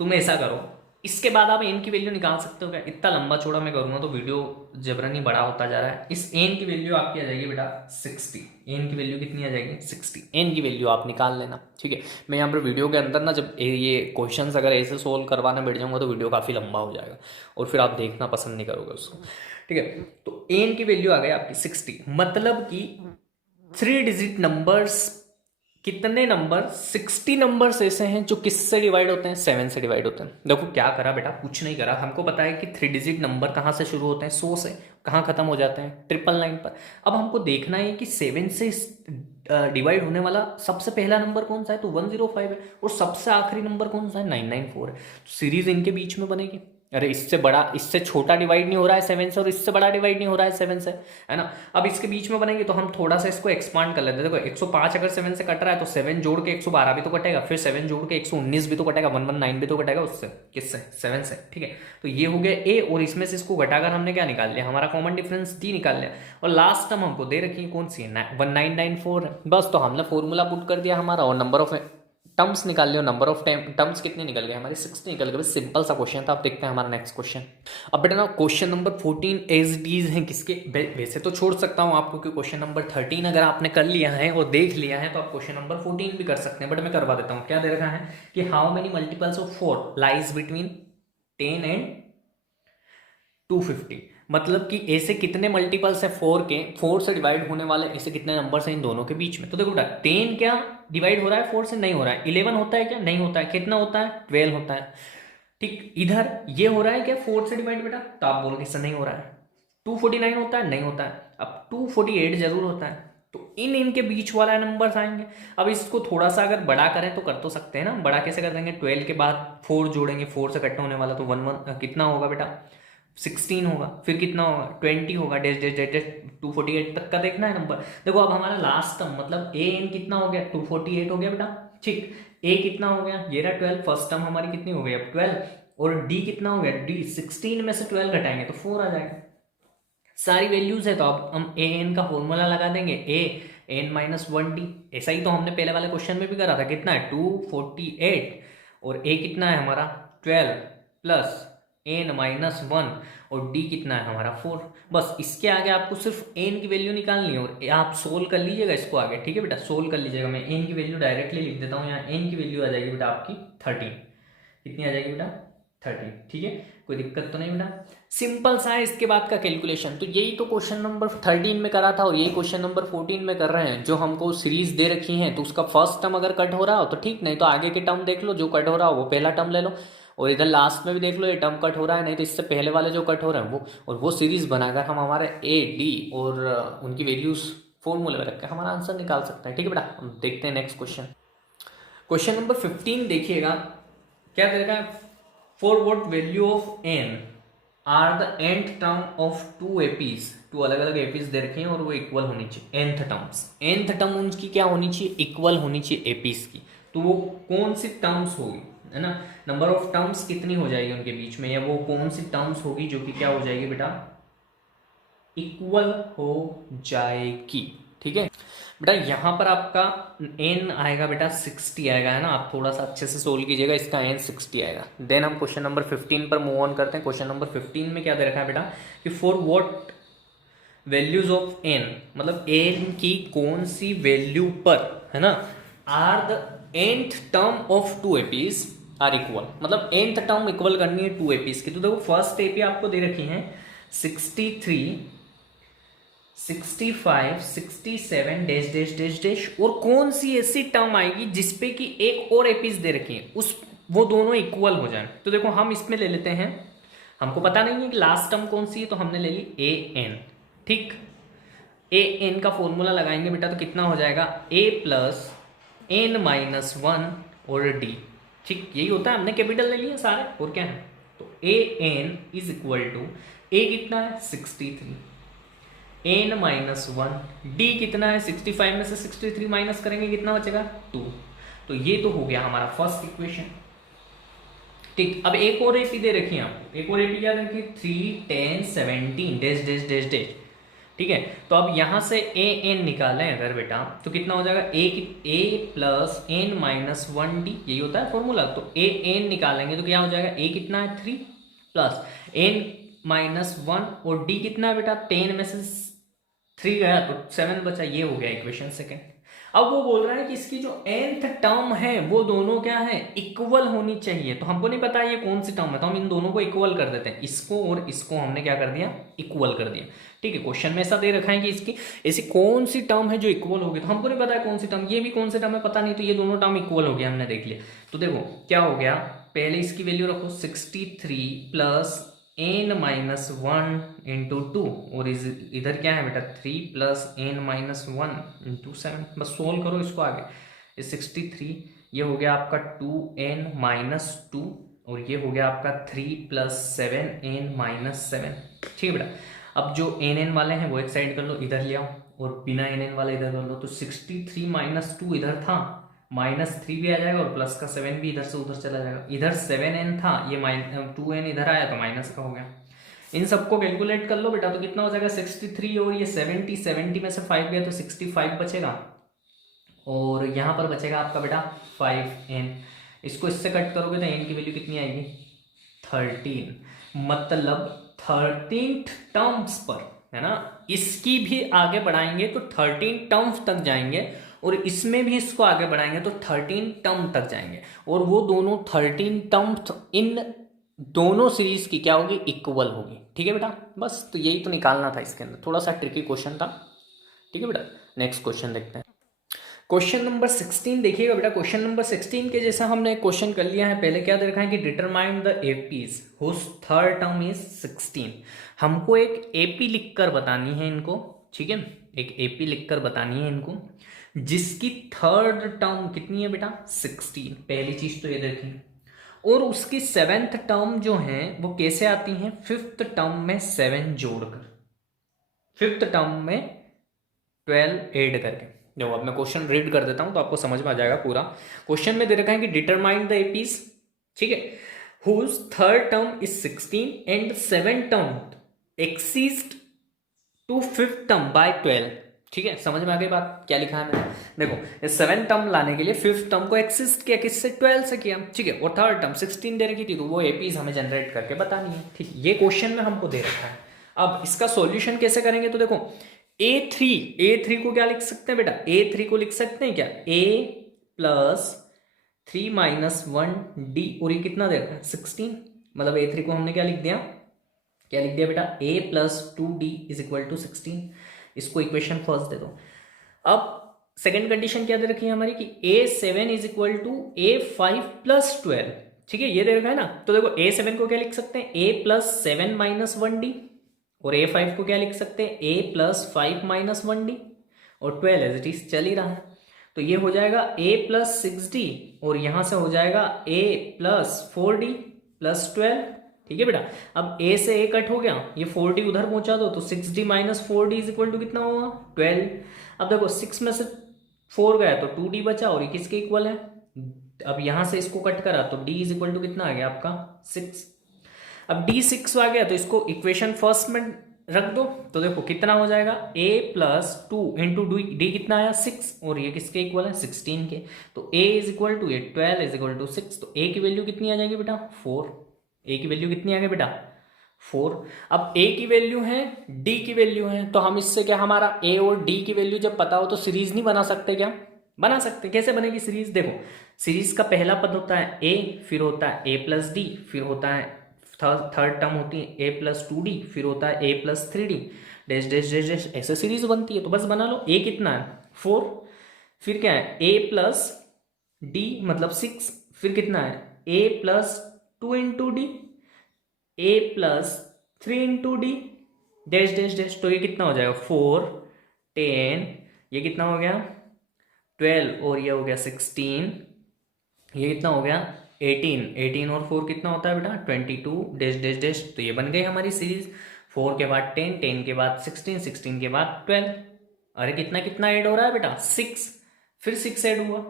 तुम ऐसा करो। इसके बाद आप एन की वैल्यू निकाल सकते हो क्या? इतना लंबा चौड़ा मैं करूंगा तो वीडियो जबरन ही बड़ा होता जा रहा है। इस एन की वैल्यू आपकी आ जाएगी बेटा 60। एन की वैल्यू कितनी आ जाएगी? 60। एन की वैल्यू आप निकाल लेना। ठीक है, मैं यहाँ पर वीडियो के अंदर ना जब ये क्वेश्चंस अगर ऐसे सोल्व करवाने बैठ जाऊंगा तो वीडियो काफ़ी लंबा हो जाएगा और फिर आप देखना पसंद नहीं करोगे उसको। ठीक है, तो एन की वैल्यू आ गई आपकी 60। मतलब कि 3 डिजिट नंबर्स, कितने नंबर? 60 नंबर्स ऐसे हैं जो किससे डिवाइड होते हैं? 7 से डिवाइड होते हैं। देखो क्या करा बेटा, कुछ नहीं करा। हमको पता है कि 3 डिजिट नंबर कहाँ से शुरू होते हैं? 100 से। कहाँ खत्म हो जाते हैं? 999 पर। अब हमको देखना है कि 7 से डिवाइड होने वाला सबसे पहला नंबर कौन सा है? तो 105 है। और सबसे आखिरी नंबर कौन सा है? 994 है। तो सीरीज इनके बीच में बनेगी। अरे इससे बड़ा, इससे छोटा डिवाइड नहीं हो रहा है 7 से और इससे बड़ा डिवाइड नहीं हो रहा है 7 से, है ना। अब इसके बीच में बनेगी तो हम थोड़ा सा इसको एक्सपांड कर लेते हैं। देखो 105 अगर 7 से कट रहा है तो 7 जोड़ के 112 भी तो कटेगा, फिर 7 जोड़ के 119 भी तो कटेगा, 119 भी तो कटेगा उससे। किससे? 7 से। ठीक है, तो ये हो गया ए और इसमें से इसको घटाकर हमने क्या निकाल लिया? हमारा कॉमन डिफरेंस डी निकाल लिया। और लास्ट टर्म हमको दे रखी है कौन सी है? 1994 है। बस, तो हमने फॉर्मूला पुट कर दिया हमारा और नंबर ऑफ टर्म्स निकाल लियो। नंबर ऑफ टर्म्स कितने निकल गए हमारे? 60 निकल गए। सिंपल सा क्वेश्चन था। अब देखते हैं हमारा नेक्स्ट क्वेश्चन। अब बेटा ना क्वेश्चन नंबर 14 एज डीज है किसके? वैसे तो छोड़ सकता हूँ आपको कि क्वेश्चन नंबर 13 अगर आपने कर लिया है और देख लिया है तो आप क्वेश्चन नंबर 14 भी कर सकते हैं, बट मैं करवा देता हूँ। क्या दे रखा है कि how many multiples of 4 lies between 10 and 250। मतलब कि ऐसे कितने मल्टीपल्स है 4 के, 4 से डिवाइड होने वाले ऐसे कितने नंबर्स हैं इन दोनों के बीच में? तो देखो बेटा 10 क्या डिवाइड हो रहा है 4 से? नहीं हो रहा है। 11 होता है क्या? नहीं होता है। कितना होता है? 12 होता है। ठीक, इधर ये हो रहा है क्या 4 से डिवाइड बेटा? तो आप बोलोगे इससे नहीं हो रहा है। 249 होता है? नहीं होता है। अब 248 जरूर होता है। तो इनके बीच वाला नंबर्स आएंगे। अब इसको थोड़ा सा अगर बड़ा करें तो कर तो सकते हैं ना। बड़ा कैसे कर देंगे? 12 के बाद 4 जोड़ेंगे, 4 से कट होने वाला तो 1 कितना होगा बेटा? 16 होगा। फिर कितना होगा? 20 होगा। डैश डैश डैश डैश 248 तक का देखना है नंबर। देखो अब हमारा लास्ट टर्म मतलब ए एन कितना हो गया? 248 हो गया बेटा। ठीक, ए कितना हो गया? ये रहा 12। फर्स्ट टर्म हमारी कितनी हो गई? अब 12 और डी कितना हो गया, डी 16 में से 12 घटाएंगे तो 4 आ जाएगा। सारी वैल्यूज है तो अब हम ए एन का फॉर्मूला लगा देंगे, ए एन माइनस 1 डी। ऐसा ही तो हमने पहले वाले क्वेश्चन में भी करा था, कितना है 248 और ए कितना है हमारा 12 प्लस एन माइनस 1 और डी कितना है हमारा 4। बस इसके आगे आपको सिर्फ एन की वैल्यू निकालनी है और आप सोल्व कर लीजिएगा इसको आगे, ठीक है बेटा, सोल्व कर लीजिएगा। मैं एन की वैल्यू डायरेक्टली लिख देता हूँ, यहाँ एन की वैल्यू आ जाएगी बेटा आपकी 13। कितनी आ जाएगी बेटा 13, ठीक है, कोई दिक्कत तो नहीं बेटा। सिंपल सा है इसके बाद का कैलकुलेशन। तो यही तो क्वेश्चन नंबर 13 में करा था और यही क्वेश्चन नंबर 14 में कर रहे हैं। जो हमको सीरीज दे रखी है तो उसका फर्स्ट टर्म अगर कट हो रहा हो तो ठीक, नहीं तो आगे के टर्म देख लो, जो कट हो रहा हो वो पहला टर्म ले लो, और इधर लास्ट में भी देख लो ये टर्म कट हो रहा है, नहीं तो इससे पहले वाले जो कट हो रहे हैं वो, और वो सीरीज बनाकर हम हमारे ए डी और उनकी वैल्यूज फॉर्मूले में रखकर हमारा आंसर निकाल सकते हैं, ठीक है बेटा। हम देखते हैं नेक्स्ट क्वेश्चन। क्वेश्चन नंबर 15 देखिएगा, क्या दे रखा है, for what value of N are the nth term of two APs, two अलग अलग एपीज दे रखे हैं और वो इक्वल होनी चाहिए, nth टर्म्स, nth टर्म उनकी क्या होनी चाहिए, इक्वल होनी चाहिए एपीज की। तो वो कौन सी टर्म्स होगी, है ना, नंबर ऑफ टर्म्स कितनी हो जाएगी उनके बीच में, या वो कौन सी टर्म्स होगी जो कि क्या हो जाएगी बेटा, इक्वल हो जाएगी, ठीक है बेटा। यहाँ पर आपका n आएगा बेटा 60 आएगा, है ना, आप थोड़ा सा अच्छे से सोल्व कीजिएगा, इसका n 60 आएगा। देन हम क्वेश्चन नंबर 15 पर मूव ऑन करते हैं। क्वेश्चन नंबर 15 में क्या दे रखा है बेटा कि for what values of n, मतलब n की कौन सी वैल्यू पर, है ना, are the nth term of two APs are equal, मतलब nth टर्म इक्वल करनी है टू एपीज की। तो देखो फर्स्ट एपी आपको दे रखी है 63, 65, 67 डैश डैश डैश डैश, और कौन सी ऐसी टर्म आएगी जिसपे कि एक और एपीज दे रखी है, उस वो दोनों इक्वल हो जाए। तो देखो हम इसमें ले लेते हैं, हमको पता नहीं है कि लास्ट टर्म कौन सी है, तो हमने ले ली ए एन, ठीक। ए एन का फॉर्मूला लगाएंगे बेटा तो कितना हो जाएगा, ए प्लस एन माइनस 1 और डी, ठीक, यही होता है, हमने कैपिटल ले लिया सारे, और क्या है। तो ए एन इज इक्वल टू, ए कितना है 63, एन माइनस 1, डी कितना है 65 में से 63 माइनस करेंगे कितना बचेगा 2। तो ये तो हो गया हमारा फर्स्ट इक्वेशन, ठीक। अब एक और एपी दे रखी है आपको, एक और एपी क्या रखी, 3, 10, 17 डैश डैश डैश डैश, ठीक है। तो अब यहां से ए एन निकालें अगर बेटा तो कितना हो जाएगा, ए प्लस एन माइनस 1 डी, यही होता है फॉर्मूला। तो ए एन निकालेंगे तो क्या हो जाएगा, ए कितना है 3 प्लस एन माइनस 1 और डी कितना है बेटा 10 में से 3 गया तो 7 बचा, ये हो गया इक्वेशन सेकेंड। अब वो बोल रहा है कि इसकी जो nth टर्म है वो दोनों क्या है, इक्वल होनी चाहिए। तो हमको नहीं पता ये कौन सी टर्म है, तो हम इन दोनों को इक्वल कर देते हैं, इसको और इसको हमने क्या कर दिया, इक्वल कर दिया, ठीक है। क्वेश्चन में ऐसा दे रखा है कि इसकी ऐसी कौन सी टर्म है जो इक्वल होगी, तो हमको नहीं पता है कौन सी टर्म, ये भी कौन सी टर्म है पता नहीं, तो ये दोनों टर्म इक्वल हो गया, हमने देख लिया। तो देखो क्या हो गया, पहले इसकी वैल्यू रखो 63 प्लस एन माइनस 1 इंटू 2, और इधर क्या है बेटा 3 प्लस एन माइनस 1 इंटू 7, बस सोल्व करो इसको आगे। ये 63, ये हो गया आपका 2n माइनस 2, और ये हो गया आपका 3 प्लस 7n माइनस 7, ठीक है बेटा। अब जो एन वाले हैं वो एक साइड कर लो, इधर ले आओ, और बिना एन वाले इधर कर लो। तो 63 माइनस 2 इधर था, माइनस 3 भी आ जाएगा और प्लस का 7 भी इधर से उधर चला जाएगा। इधर 7n था, ये 2n इधर आया तो माइनस का हो गया। इन सबको कैलकुलेट कर लो बेटा, तो कितना हो जाएगा 63 और ये 70 में से 5 गया तो 65 बचेगा, और यहाँ पर बचेगा आपका बेटा 5n। इसको इससे कट करोगे तो n की वैल्यू कितनी आएगी 13, मतलब 13th टर्म्स पर, है ना। इसकी भी आगे बढ़ाएंगे तो 13 टर्म्स तक जाएंगे, और इसमें भी इसको आगे बढ़ाएंगे तो 13 टर्म तक जाएंगे, और वो दोनों 13 टर्म्स इन दोनों सीरीज की क्या होगी, इक्वल होगी, ठीक है बेटा। बस तो यही तो निकालना था इसके अंदर, थोड़ा सा ट्रिकी क्वेश्चन था, ठीक है बेटा। नेक्स्ट क्वेश्चन देखते हैं। क्वेश्चन नंबर 16 देखिएगा बेटा। क्वेश्चन नंबर 16 के जैसा हमने क्वेश्चन कर लिया है, पहले क्या दे रखा है कि determine the APs whose third term is 16। हमको एक एपी लिखकर बतानी है इनको, ठीक है, एक एपी लिखकर बतानी है इनको जिसकी थर्ड टर्म कितनी है बेटा 16, पहली चीज तो ये देखिए। और उसकी 7th टर्म जो है वो कैसे आती है, 5th टर्म में 7 जोड़कर, 5th टर्म में 12 ऐड करके। देखो अब मैं क्वेश्चन रीड कर देता हूं तो आपको समझ में आ जाएगा पूरा। क्वेश्चन में दे रखा है कि डिटरमाइन द एपीज, ठीक है, whose third term is 16 and seventh term exceeds to fifth term by 12। ठीक है, समझ में आ गई बात, क्या लिखा है मैंने। देखो, ये सेवन टर्म लाने के लिए फिफ्थ टर्म को एक्सिस्ट किया, किससे, 12 से किया। ठीक है, और थर्ड टर्म 16 दे रखी थी, तो वो एपीज हमें जनरेट करके बतानी है। ठीक, ये क्वेश्चन में हमको दे रखा है। अब इसका सॉल्यूशन कैसे करेंगे, तो देखो ए थ्री को क्या लिख सकते हैं बेटा, ए3 को लिख सकते हैं क्या, a+3 - 1d, और ये कितना दे रखा है 16। मतलब ए3 को हमने क्या लिख दिया बेटा, a+2d = 16। इसको इक्वेशन फर्स्ट दे दो। अब सेकंड कंडीशन क्या दे रखी है हमारी, कि a7 = a5 + 12। ठीक है, ये दे रखा है ना। तो देखो a7 को क्या लिख सकते हैं, a+7 - 1d, और a5 को क्या लिख सकते हैं, a+5 - 1d, और 12 एज इट इज चल ही रहा है। तो ये हो जाएगा a+6d, और यहां से हो जाएगा a+4d + 12। ठीक है बेटा, अब a से a कट हो गया, ये 4d उधर पहुंचा दो, तो 6d - 4d = कितना होगा, 12। अब देखो 6 में से 4 गया तो 2d बचा, और ये किसके इक्वल है। अब यहां से इसको कट करा तो d = कितना आ गया आपका 6। अब d 6 आ गया, तो इसको इक्वेशन फर्स्ट में रख दो, तो देखो कितना हो जाएगा, a+2 × d कितना आया 6, और ये किसके इक्वल है 16 के। तो a = 12 = 6, तो a की वैल्यू कितनी आ जाएगी बेटा 4। a की वैल्यू कितनी आ गई बेटा 4। अब a की वैल्यू है, d की वैल्यू है, तो हम इससे क्या, हमारा a और d की वैल्यू जब पता हो तो सीरीज नहीं बना सकते क्या, बना सकते। कैसे बनेगी सीरीज, देखो सीरीज का पहला पद होता है a, फिर होता है a+d, फिर होता है थर्ड टर्म होती है a+2d, फिर होता है a+3d, dash dash dash dash, ऐसे सीरीज बनती है। तो बस बना लो, a कितना है 4, फिर क्या है a+d मतलब 6, फिर कितना है a+2 × d, a+3 × d, dash dash dash, तो ये कितना हो जाएगा 4 10, ये कितना हो गया 12, और ये हो गया 16, ये कितना हो गया 18, 18 और 4 कितना होता है बेटा 22, डैश डैश डैश। तो ये बन गई हमारी सीरीज, 4 के बाद 10, 10 के बाद 16, 16 के बाद 12। अरे कितना कितना ऐड हो रहा है बेटा 6, फिर 6 ऐड हुआ,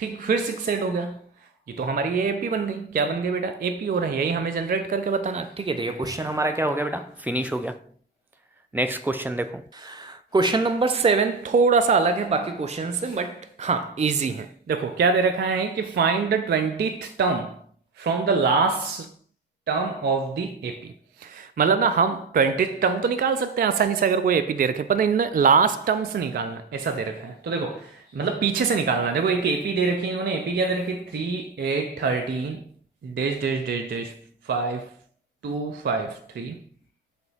ठीक, फिर 6 ऐड हो गया, ये तो हमारी ये एपी बन गई। क्या बन गई बेटा, एपी हो रहा है, यही हमें जनरेट करके बताना। ठीक है, तो ये क्वेश्चन हमारा क्या हो गया बेटा, फिनिश हो गया। नेक्स्ट क्वेश्चन देखो, क्वेश्चन नंबर 7 थोड़ा सा अलग है बाकी क्वेश्चन से, बट हाँ इजी है। देखो क्या दे रखा है कि find the 20th term from the last term of the AP. मतलब ना हम 20th टर्म तो निकाल सकते हैं आसानी से अगर कोई एपी दे रखे, पर इन्होंने लास्ट टर्म से निकालना ऐसा दे रखा है। तो देखो मतलब पीछे से निकालना। देखो एक एपी दे रखी है इन्होंने, एपी क्या दे रखी है 3 8 13 डैश डैश डैश डैश 5 2 5 3।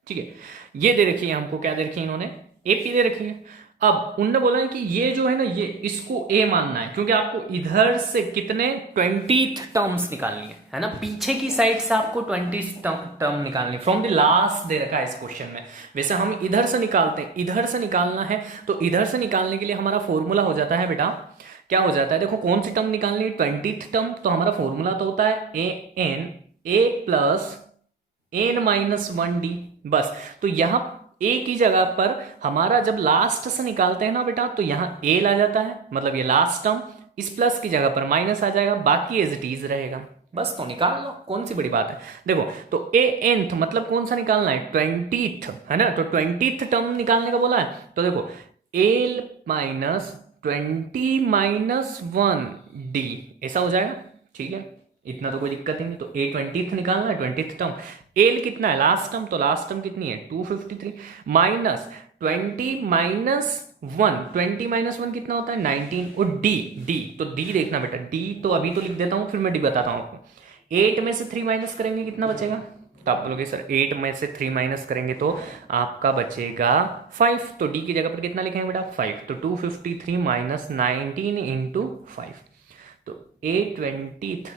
ठीक है, ये दे रखी है हमको, क्या दे रखी है इन्होंने, एपी दे रखी है। अब उनने बोला है कि ये जो है ना, ये इसको ए मानना है, क्योंकि आपको इधर से कितने 20th टर्म्स निकालनी है ना, पीछे की साइड से आपको 20th टर्म निकालनी फ्रॉम द लास्ट दे रखा है इस क्वेश्चन में। वैसे हम इधर से निकालते हैं, इधर से निकालना है, तो इधर से निकालने के लिए हमारा फॉर्मूला हो जाता है बेटा, क्या हो जाता है, देखो कौन सी टर्म निकालनी है 20th टर्म, तो हमारा फॉर्मूला तो होता है a+n-1d। बस, तो यहां a की जगह पर हमारा जब लास्ट से निकालते हैं ना बेटा, तो यहां a ला जाता है, मतलब ये लास्ट टर्म, इस प्लस की जगह पर माइनस आ जाएगा, बाकी एज इट इज रहेगा। बस तो निकाल लो, कौन सी बड़ी बात है। देखो तो a nth मतलब कौन सा निकालना है 20th, है ना, तो 20th टर्म निकालने का बोला है। तो देखो a -20 - 1d ऐसा हो जाएगा। ठीक है, इतना तो कोई दिक्कत ही नहीं। तो a 20th निकालना है, 20th टर्म, एल कितना है लास्ट टर्म, तो लास्ट टर्म कितनी है 253, -20 - 1, 20 - 1 कितना होता है 19, और डी तो डी देखना बेटा, डी तो अभी तो लिख देता हूं, फिर मैं डी बताता हूं आपको। 8 में से 3 माइनस करेंगे कितना बचेगा, तो आप बोलोगे सर 8 में से 3 माइनस करेंगे तो आपका बचेगा 5, तो डी की जगह पर कितना लिखेंगे बेटा 5, तो 253 - 19 × 5, तो a20th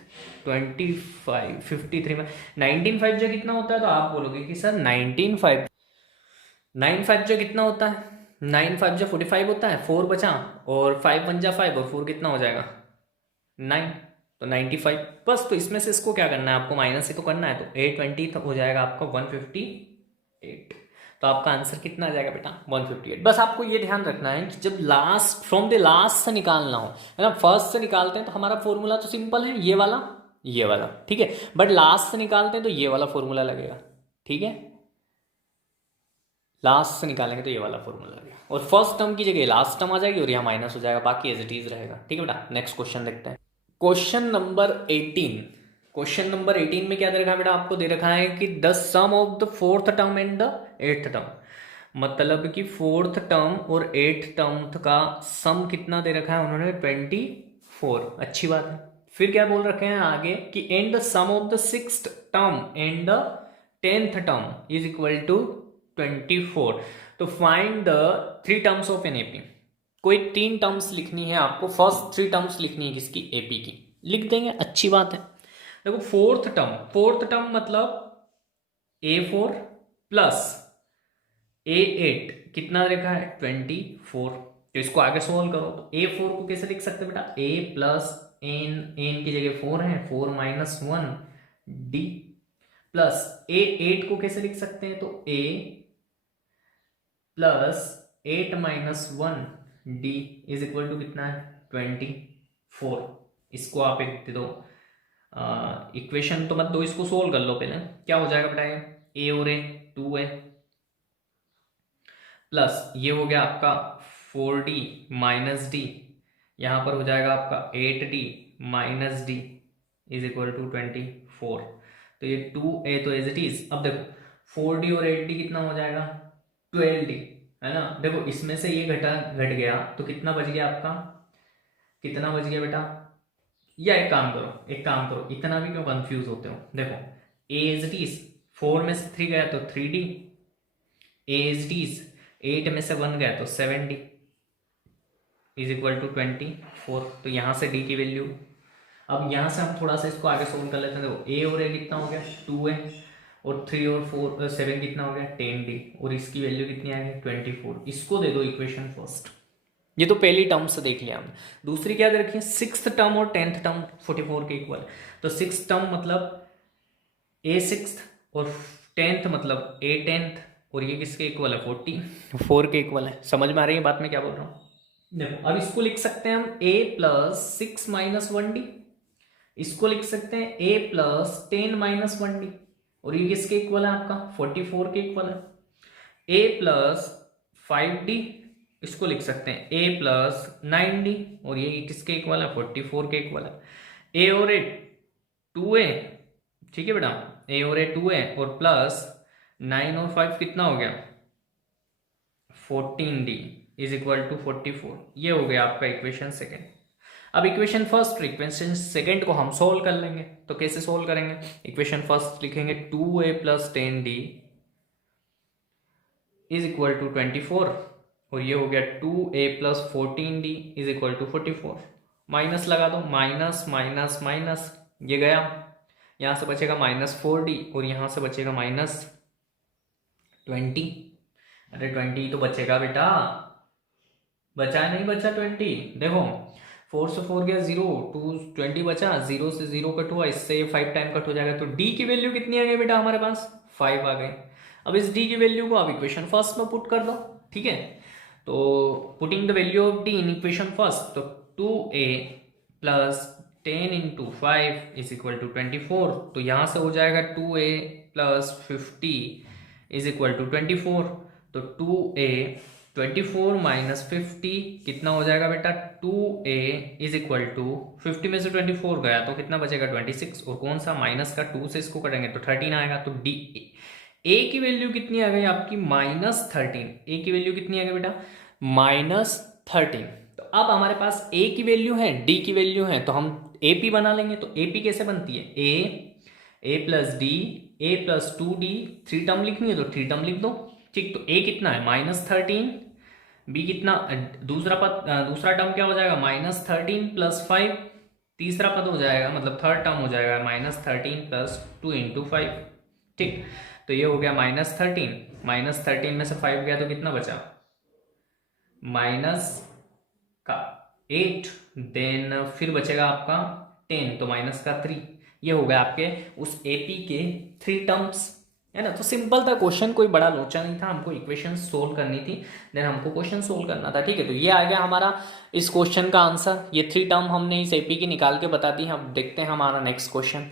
25 53 में 19 जो कितना होता है, तो आप बोलोगे कि सर 9 5 जो कितना होता है, 9 5 जो 45 होता है, 4 बचा और 5 1 जा 5 और 4 कितना हो जाएगा 9, तो 95। बस, तो इसमें से इसको क्या करना है आपको, माइनस ही तो करना है, तो a20 हो जाएगा आपका 158। तो आपका आंसर कितना आ जाएगा बेटा 158। बस आपको ये ध्यान रखना है कि जब लास्ट फ्रॉम द लास्ट से निकालना हो, है ना, फर्स्ट से निकालते हैं तो हमारा फॉर्मूला तो सिंपल है ये वाला, ये वाला, ठीक है। बट लास्ट से निकालते हैं तो ये वाला फॉर्मूला लगेगा, ठीक है। लास्ट से निकालेंगे तो ये वाला फॉर्मूला लगेगा, और फर्स्ट टर्म की जगह लास्ट टर्म आ जाएगी और यहाँ माइनस हो जाएगा, बाकी एज इट इज रहेगा, ठीक है बेटा। नेक्स्ट क्वेश्चन देखते हैं। Question number 18। क्वेश्चन नंबर 18 में क्या दे रखा है बेटा, आपको दे रखा है कि the sum of the fourth term and the eighth term, मतलब कि फोर्थ टर्म और एट्थ टर्म का सम कितना दे रखा है उन्होंने, 24। अच्छी बात है। फिर क्या बोल रखे हैं आगे कि and the sum of the sixth term and the tenth term is equal to 24। तो find the three terms of an AP. कोई तीन टर्म्स लिखनी है आपको, फर्स्ट थ्री टर्म्स लिखनी है किसकी, एपी की, लिख देंगे, अच्छी बात है। देखो फोर्थ टर्म मतलब A4 प्लस A8 कितना लिखा है, 24। तो इसको आगे सोल्व करो तो A4 को कैसे लिख सकते हैं बेटा, A प्लस एन की जगह 4 है, 4 माइनस 1 D प्लस A8 को कैसे लिख सकते हैं, तो A plus 8 minus 1 D is equal to कितना है, 24। इसको आप एक दे दो इक्वेशन तो मत दो, इसको सोल्व कर लो पहले। क्या हो जाएगा बेटा, ए और ए 2 है, प्लस ये हो गया आपका 4D माइनस डी, यहाँ पर हो जाएगा आपका 8D minus D is equal to 24। तो ये 2a तो एज इट इज। अब देखो 4D और 8D कितना हो जाएगा, 12D, है ना। देखो इसमें से ये घट गया तो कितना बच गया आपका, कितना बच गया बेटा, या एक काम करो, इतना भी क्यों कंफ्यूज होते हो। देखो ए एज इट इज, 4 में से 3 गया तो 3D, A as it is 8 में से 1 गया तो 7D इज इक्वल टू 24। तो यहां से D की वैल्यू, अब यहां से हम थोड़ा सा इसको आगे सोल्व कर लेते हैं। देखो ए और ए कितना हो गया, 2 है, और 3 और 4 7 कितना हो गया, 10D, और इसकी वैल्यू कितनी आ गई, 24। इसको दे दो इक्वेशन फर्स्ट। ये तो पहली टर्म से देख लिया हमने। दूसरी क्या दे रखी है, सिक्स्थ टर्म और टेंथ टर्म 44 के इक्वल। तो सिक्स टर्म मतलब ए सिक्स्थ और टेंथ मतलब ए टेंथ, और ये किसके इक्वल है, 44 के इक्वल है। समझ में आ रही है बात मैं क्या बोल रहा हूँ। देखो अब इसको लिख सकते हैं हम a प्लस 6 माइनस 1D, इसको लिख सकते हैं a प्लस 10 माइनस 1D, और ये किसके इक्वल है आपका, 44 के इक्वल है। a प्लस 5D, इसको लिख सकते हैं a प्लस 9D, और ये किसके इक्वल है, 44 के इक्वल है। a और a 2a, ठीक है बेटा, a और a 2a, और प्लस 9 और 5 कितना हो गया, 14D इज इक्वल टू 44। ये हो गया आपका इक्वेशन सेकेंड। अब इक्वेशन फर्स्ट और इक्वेशन सेकेंड को हम सोल्व कर लेंगे। तो कैसे सोल्व करेंगे, इक्वेशन फर्स्ट लिखेंगे 2a plus 10D is equal to 24, और ये हो गया 2a plus 14D is equal to 44। Minus लगा दो, माइनस माइनस माइनस, ये गया, यहाँ से बचेगा माइनस 4D, और यहाँ से बचेगा माइनस 20। अरे 20 तो बचेगा बेटा, बचा नहीं बचा 20, देखो 4 से 4 गया 0, 2 20 बचा, 0 से 0 कट हुआ, इससे 5 टाइम कट हो जाएगा। तो D की वैल्यू कितनी आ गई बेटा हमारे पास, 5 आ गई। अब इस D की वैल्यू को आप इक्वेशन फर्स्ट में पुट कर दो, ठीक है। तो putting the value of D in equation first, तो 2a plus 10 into 5 is equal to 24। तो यहां से हो जाएगा 2a plus 50 is equal to 24। तो 2a 24 माइनस 50 कितना हो जाएगा बेटा, 2a इज इक्वल टू 50 में से 24 गया तो कितना बचेगा, 26, और कौन सा माइनस का 2 से इसको करेंगे तो 13 आएगा। तो डी ए की वैल्यू कितनी आ गई आपकी, -13। ए की वैल्यू कितनी आ गई बेटा, -13। तो अब हमारे पास ए की वैल्यू है, डी की वैल्यू है, तो हम एपी बना लेंगे। तो एपी कैसे बनती है, A plus D, A plus 2D, 3 term लिखनी है तो 3 टर्म लिख दो, ठीक। तो ए कितना है, -13, बी कितना, दूसरा टर्म क्या हो जाएगा, -13 प्लस 5, तीसरा पद हो जाएगा, मतलब थर्ड टर्म हो जाएगा -13 प्लस 2 इंटू 5, ठीक। तो ये हो गया -13 में से 5 गया तो कितना बचा, -8, देन फिर बचेगा आपका 10, तो -3। ये हो गया आपके उस एपी के 3 टर्म्स, है ना। तो सिंपल था क्वेश्चन, कोई बड़ा लोचा नहीं था, हमको इक्वेशन सोल्व करनी थी, देन हमको क्वेश्चन सोल्व करना था, ठीक है। तो ये आ गया हमारा इस क्वेश्चन का आंसर। ये 3 टर्म हमने इस एपी की निकाल के बता दी। अब देखते हैं हमारा नेक्स्ट क्वेश्चन।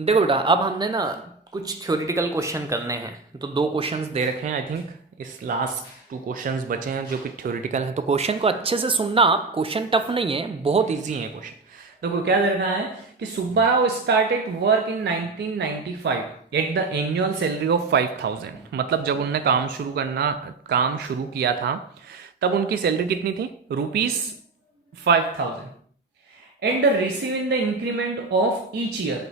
देखो बेटा, अब हमने ना कुछ थ्योरेटिकल क्वेश्चन करने हैं, तो 2 क्वेश्चंस दे रखे हैं। आई थिंक इस लास्ट 2 क्वेश्चंस बचे हैं जो कि थ्योरेटिकल है, तो क्वेश्चन को अच्छे से सुनना आप। क्वेश्चन टफ नहीं है, बहुत इजी है क्वेश्चन। देखो क्या दे रखा है कि Subbarao started work in 1995 at the annual salary of 5000। मतलब जब उनने काम शुरू किया था तब उनकी सैलरी कितनी थी, ₹5000, and receive in the increment of each year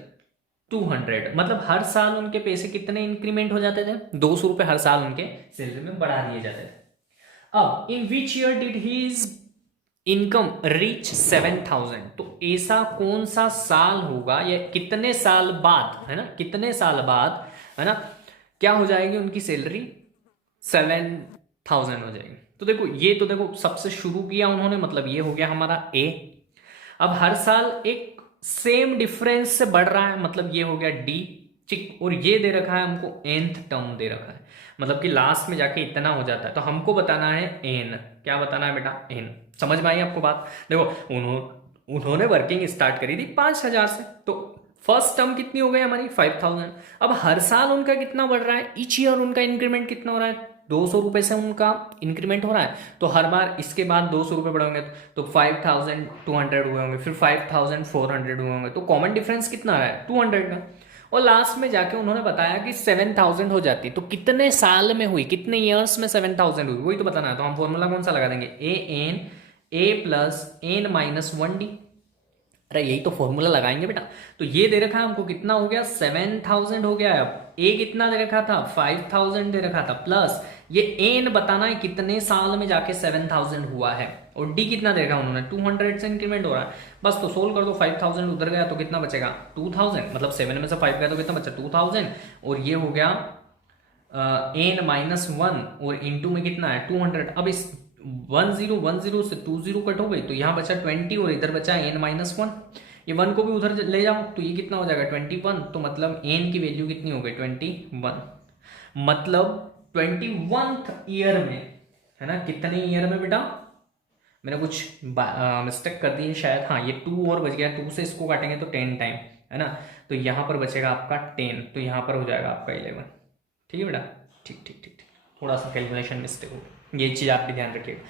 200। मतलब हर साल उनके पैसे कितने इंक्रीमेंट हो जाते थे, 200 रुपए हर साल उनके सैलरी में बढ़ा दिए जाते थे। अब in which year did his income reach 7000। तो ऐसा कौन सा साल होगा या कितने साल बाद, है ना, कितने साल बाद, है ना, क्या हो जाएगी उनकी सैलरी 7000 हो जाएगी। तो देखो ये तो देखो सबसे शुरू किया उन्होंने, मतलब ये हो गया हमारा ए। अब हर साल एक सेम डिफरेंस से बढ़ रहा है, मतलब ये हो गया डी, ठीक। और ये दे रखा है हमको nth टर्म दे रखा है, मतलब कि लास्ट में जाके इतना हो जाता है। तो हमको बताना है n। क्या बताना है बेटा, n। समझ में आई आपको बात। देखो उन्होंने वर्किंग स्टार्ट करी थी 5000 से, तो फर्स्ट टर्म कितनी हो गई हमारी 5000। अब हर साल उनका कितना बढ़ रहा है, ईच ईयर उनका इंक्रीमेंट कितना हो रहा है, 200 रुपए से उनका इंक्रीमेंट हो रहा है। तो हर बार इसके बाद 200 रुपए बढ़ोगे तो 5200 हुए होंगे, फिर 5400 हुए होंगे। तो कॉमन डिफरेंस कितना है, 200 का। और लास्ट में जाके उन्होंने बताया कि 7000 हो जाती है। तो कितने साल में हुई, कितने ईयर्स में 7000 हुई, वही तो बताना है। तो हम फॉर्मूला कौन सा लगा देंगे, ए प्लस एन माइनस 1D। अरे यही तो फॉर्मूला लगाएंगे बेटा। तो ये दे रखा है हमको, कितना हो गया 7000 हो गया। अब ए कितना दे रखा था, 5000 दे रखा था, प्लस ये एन बताना है कितने साल में जाके 7000 हुआ है, और डी कितना दे रखा उन्होंने, 200 से इंक्रीमेंट हो रहा है। बस तो सोल्व कर दो, 5000 उधर गया तो कितना बचेगा 2000, मतलब 7 में से 5 गया तो कितना बचा 2000, और ये हो गया एन माइनस 1, और इंटू में कितना है 200। अब इस 1010 से 20 कट हो गई, तो यहाँ बचा 20 और इधर बचा एन माइनस 1। ये 1 को भी उधर ले जाओ तो ये कितना हो जाएगा 21। तो मतलब एन की वैल्यू कितनी हो गई 21। मतलब 21th ईयर में, है ना, कितने ईयर में बेटा, मैंने कुछ मिस्टेक कर दी है शायद, हाँ ये 2 और बच गया, 2 से इसको काटेंगे तो 10 टाइम, है ना। तो यहाँ पर बचेगा आपका 10, तो यहाँ पर हो जाएगा आपका 11। ठीक है बेटा, ठीक ठीक ठीक ठीक, थोड़ा सा कैलकुलेशन मिस्टेक हो गई, ये चीज़ आप भी ध्यान रखिएगा।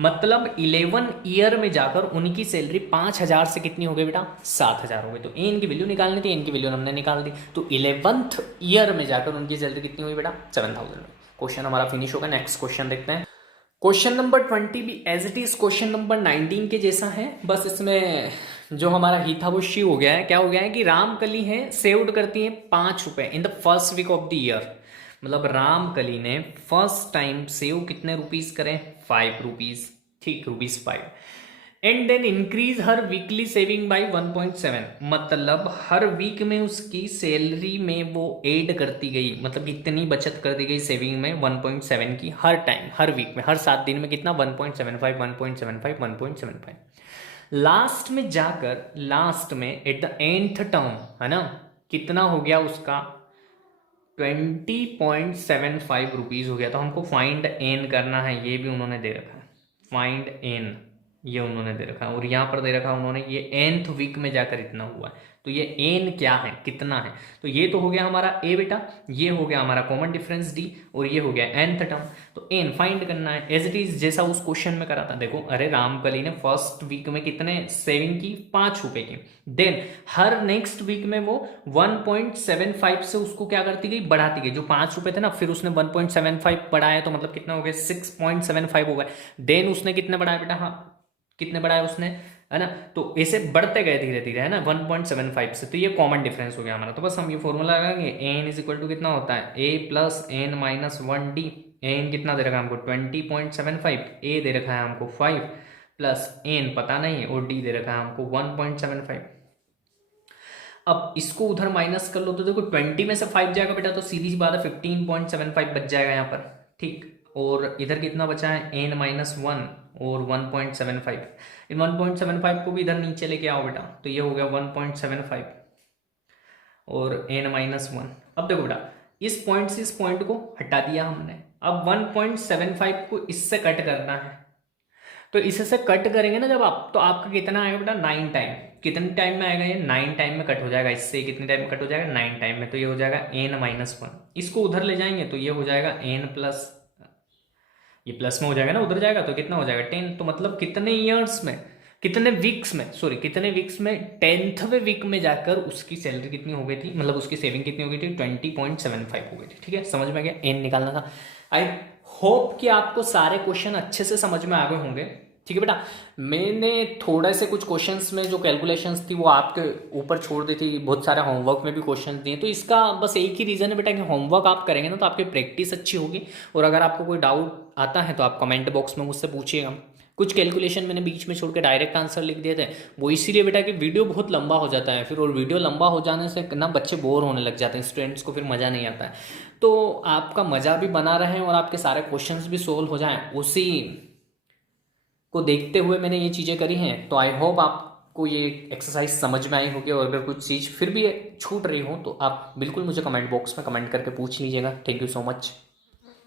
मतलब 11 ईयर में जाकर उनकी सैलरी 5000 से कितनी हो गई बेटा 7000 हो गई। तो एन की वैल्यू निकालनी थी, एन की वैल्यू हमने निकाल दी। तो 11th ईयर में जाकर उनकी सैलरी कितनी हुई बेटा 7000 में। क्वेश्चन हमारा फिनिश होगा। नेक्स्ट क्वेश्चन देखते हैं। क्वेश्चन नंबर 20 भी as it is question number 19 के जैसा है, बस इसमें जो हमारा ही था वो शी हो गया है। क्या हो गया है कि रामकली है सेव्ड करती है 5 रुपए in the first week of the year. मतलब रामकली ने फर्स्ट टाइम सेव कितने रुपीस करें 5 रुपीज, ठीक, ₹5। एंड देन इंक्रीज हर वीकली सेविंग बाई 1.7। मतलब हर वीक में उसकी सैलरी में वो ऐड करती गई, मतलब कितनी बचत कर दी गई सेविंग में 1.7 की हर टाइम, हर वीक में, हर 7 दिन में कितना 1.75 1.75 1.75। लास्ट में जाकर, लास्ट में एट द एंथ टर्म, है ना, कितना हो गया उसका 20.75 रुपीज़ हो गया। तो हमको फाइंड एन करना है, ये भी उन्होंने दे रखा है, फाइंड एन ये उन्होंने दे रखा है। और यहाँ पर दे रखा है उन्होंने ये nth वीक में जाकर इतना हुआ है। तो ये एन क्या है, कितना है, तो ये तो हो गया हमारा ए बेटा, ये हो गया हमारा कॉमन डिफरेंस डी, और ये हो गया nth टर्म। तो एन फाइंड करना है एज इट इज जैसा उस क्वेश्चन में करा था। देखो, अरे रामकली ने फर्स्ट वीक में कितने सेविंग की 5 रुपए की, देन हर नेक्स्ट वीक में वो 1.75 से उसको क्या करती गई, बढ़ाती गई। जो 5 रुपए थे ना, फिर उसने 1.75 बढ़ाया, तो मतलब कितना हो गया 6.75 हो गया। देन उसने कितने बढ़ाया बेटा, हाँ कितने बढ़ाया उसने, है ना। तो ऐसे बढ़ते गए धीरे धीरे, है ना, 1.75 से। तो ये कॉमन डिफरेंस हो गया हमारा। तो बस हम ये फॉर्मूला लगाएंगे, एन इज इक्वल टू कितना होता है A plus N minus 1D। N कितना दे रखा है हमको 20.75, ए दे रखा है हमको 5, प्लस एन पता नहीं है, और डी दे रखा है हमको 1.75। अब इसको उधर माइनस कर लो तो देखो 20 में से 5 जाएगा बेटा, तो सीधी सी बात है 15.75 बच जाएगा यहाँ पर, ठीक। और इधर कितना बचा है n माइनस 1 और 1.75। इन 1.75 को भी इधर नीचे लेके आओ बेटा, तो ये हो गया 1.75 और n माइनस 1। अब देखो बेटा, इस पॉइंट से इस पॉइंट को हटा दिया हमने। अब 1.75 को इससे कट करना है, तो इससे कट करेंगे ना जब आप, तो आपका कितना आएगा बेटा 9 टाइम। कितने टाइम में आएगा ये 9 टाइम में कट हो जाएगा। इससे कितने टाइम में कट हो जाएगा 9 टाइम में, तो ये हो जाएगा n-1। इसको उधर ले जाएंगे तो ये हो जाएगा n प्लस, ये प्लस में हो जाएगा ना, उधर जाएगा तो कितना हो जाएगा 10। तो मतलब कितने ईयर्स में, कितने वीक्स में, सॉरी कितने वीक्स में, 10वें वीक में जाकर उसकी सैलरी कितनी हो गई थी, मतलब उसकी सेविंग कितनी हो गई थी 20.75 हो गई थी। ठीक है, समझ में आ गया, एन निकालना था। आई होप कि आपको सारे क्वेश्चन अच्छे से समझ में आ गए होंगे। ठीक है बेटा, मैंने थोड़ा से कुछ क्वेश्चंस में जो कैलकुलेशंस थी वो आपके ऊपर छोड़ दी थी, बहुत सारे होमवर्क में भी क्वेश्चन दिए, तो इसका बस एक ही रीज़न है बेटा कि होमवर्क आप करेंगे ना तो आपकी प्रैक्टिस अच्छी होगी। और अगर आपको कोई डाउट आता है तो आप कमेंट बॉक्स में मुझसे पूछिएगा। कुछ कैलकुलेशन मैंने बीच में छोड़ के डायरेक्ट आंसर लिख दिए थे, वो इसीलिए बेटा कि वीडियो बहुत लंबा हो जाता है फिर, और वीडियो लंबा हो जाने से ना बच्चे बोर होने लग जाते हैं, स्टूडेंट्स को फिर मज़ा नहीं आता है। तो आपका मज़ा भी बना रहे और आपके सारे क्वेश्चंस भी सोल्व हो जाएं, उसी को देखते हुए मैंने ये चीज़ें करी हैं। तो आई होप आपको ये एक्सरसाइज समझ में आई होगी, और अगर कुछ चीज़ फिर भी छूट रही हो तो आप बिल्कुल मुझे कमेंट बॉक्स में कमेंट करके पूछ लीजिएगा। Thank you so much.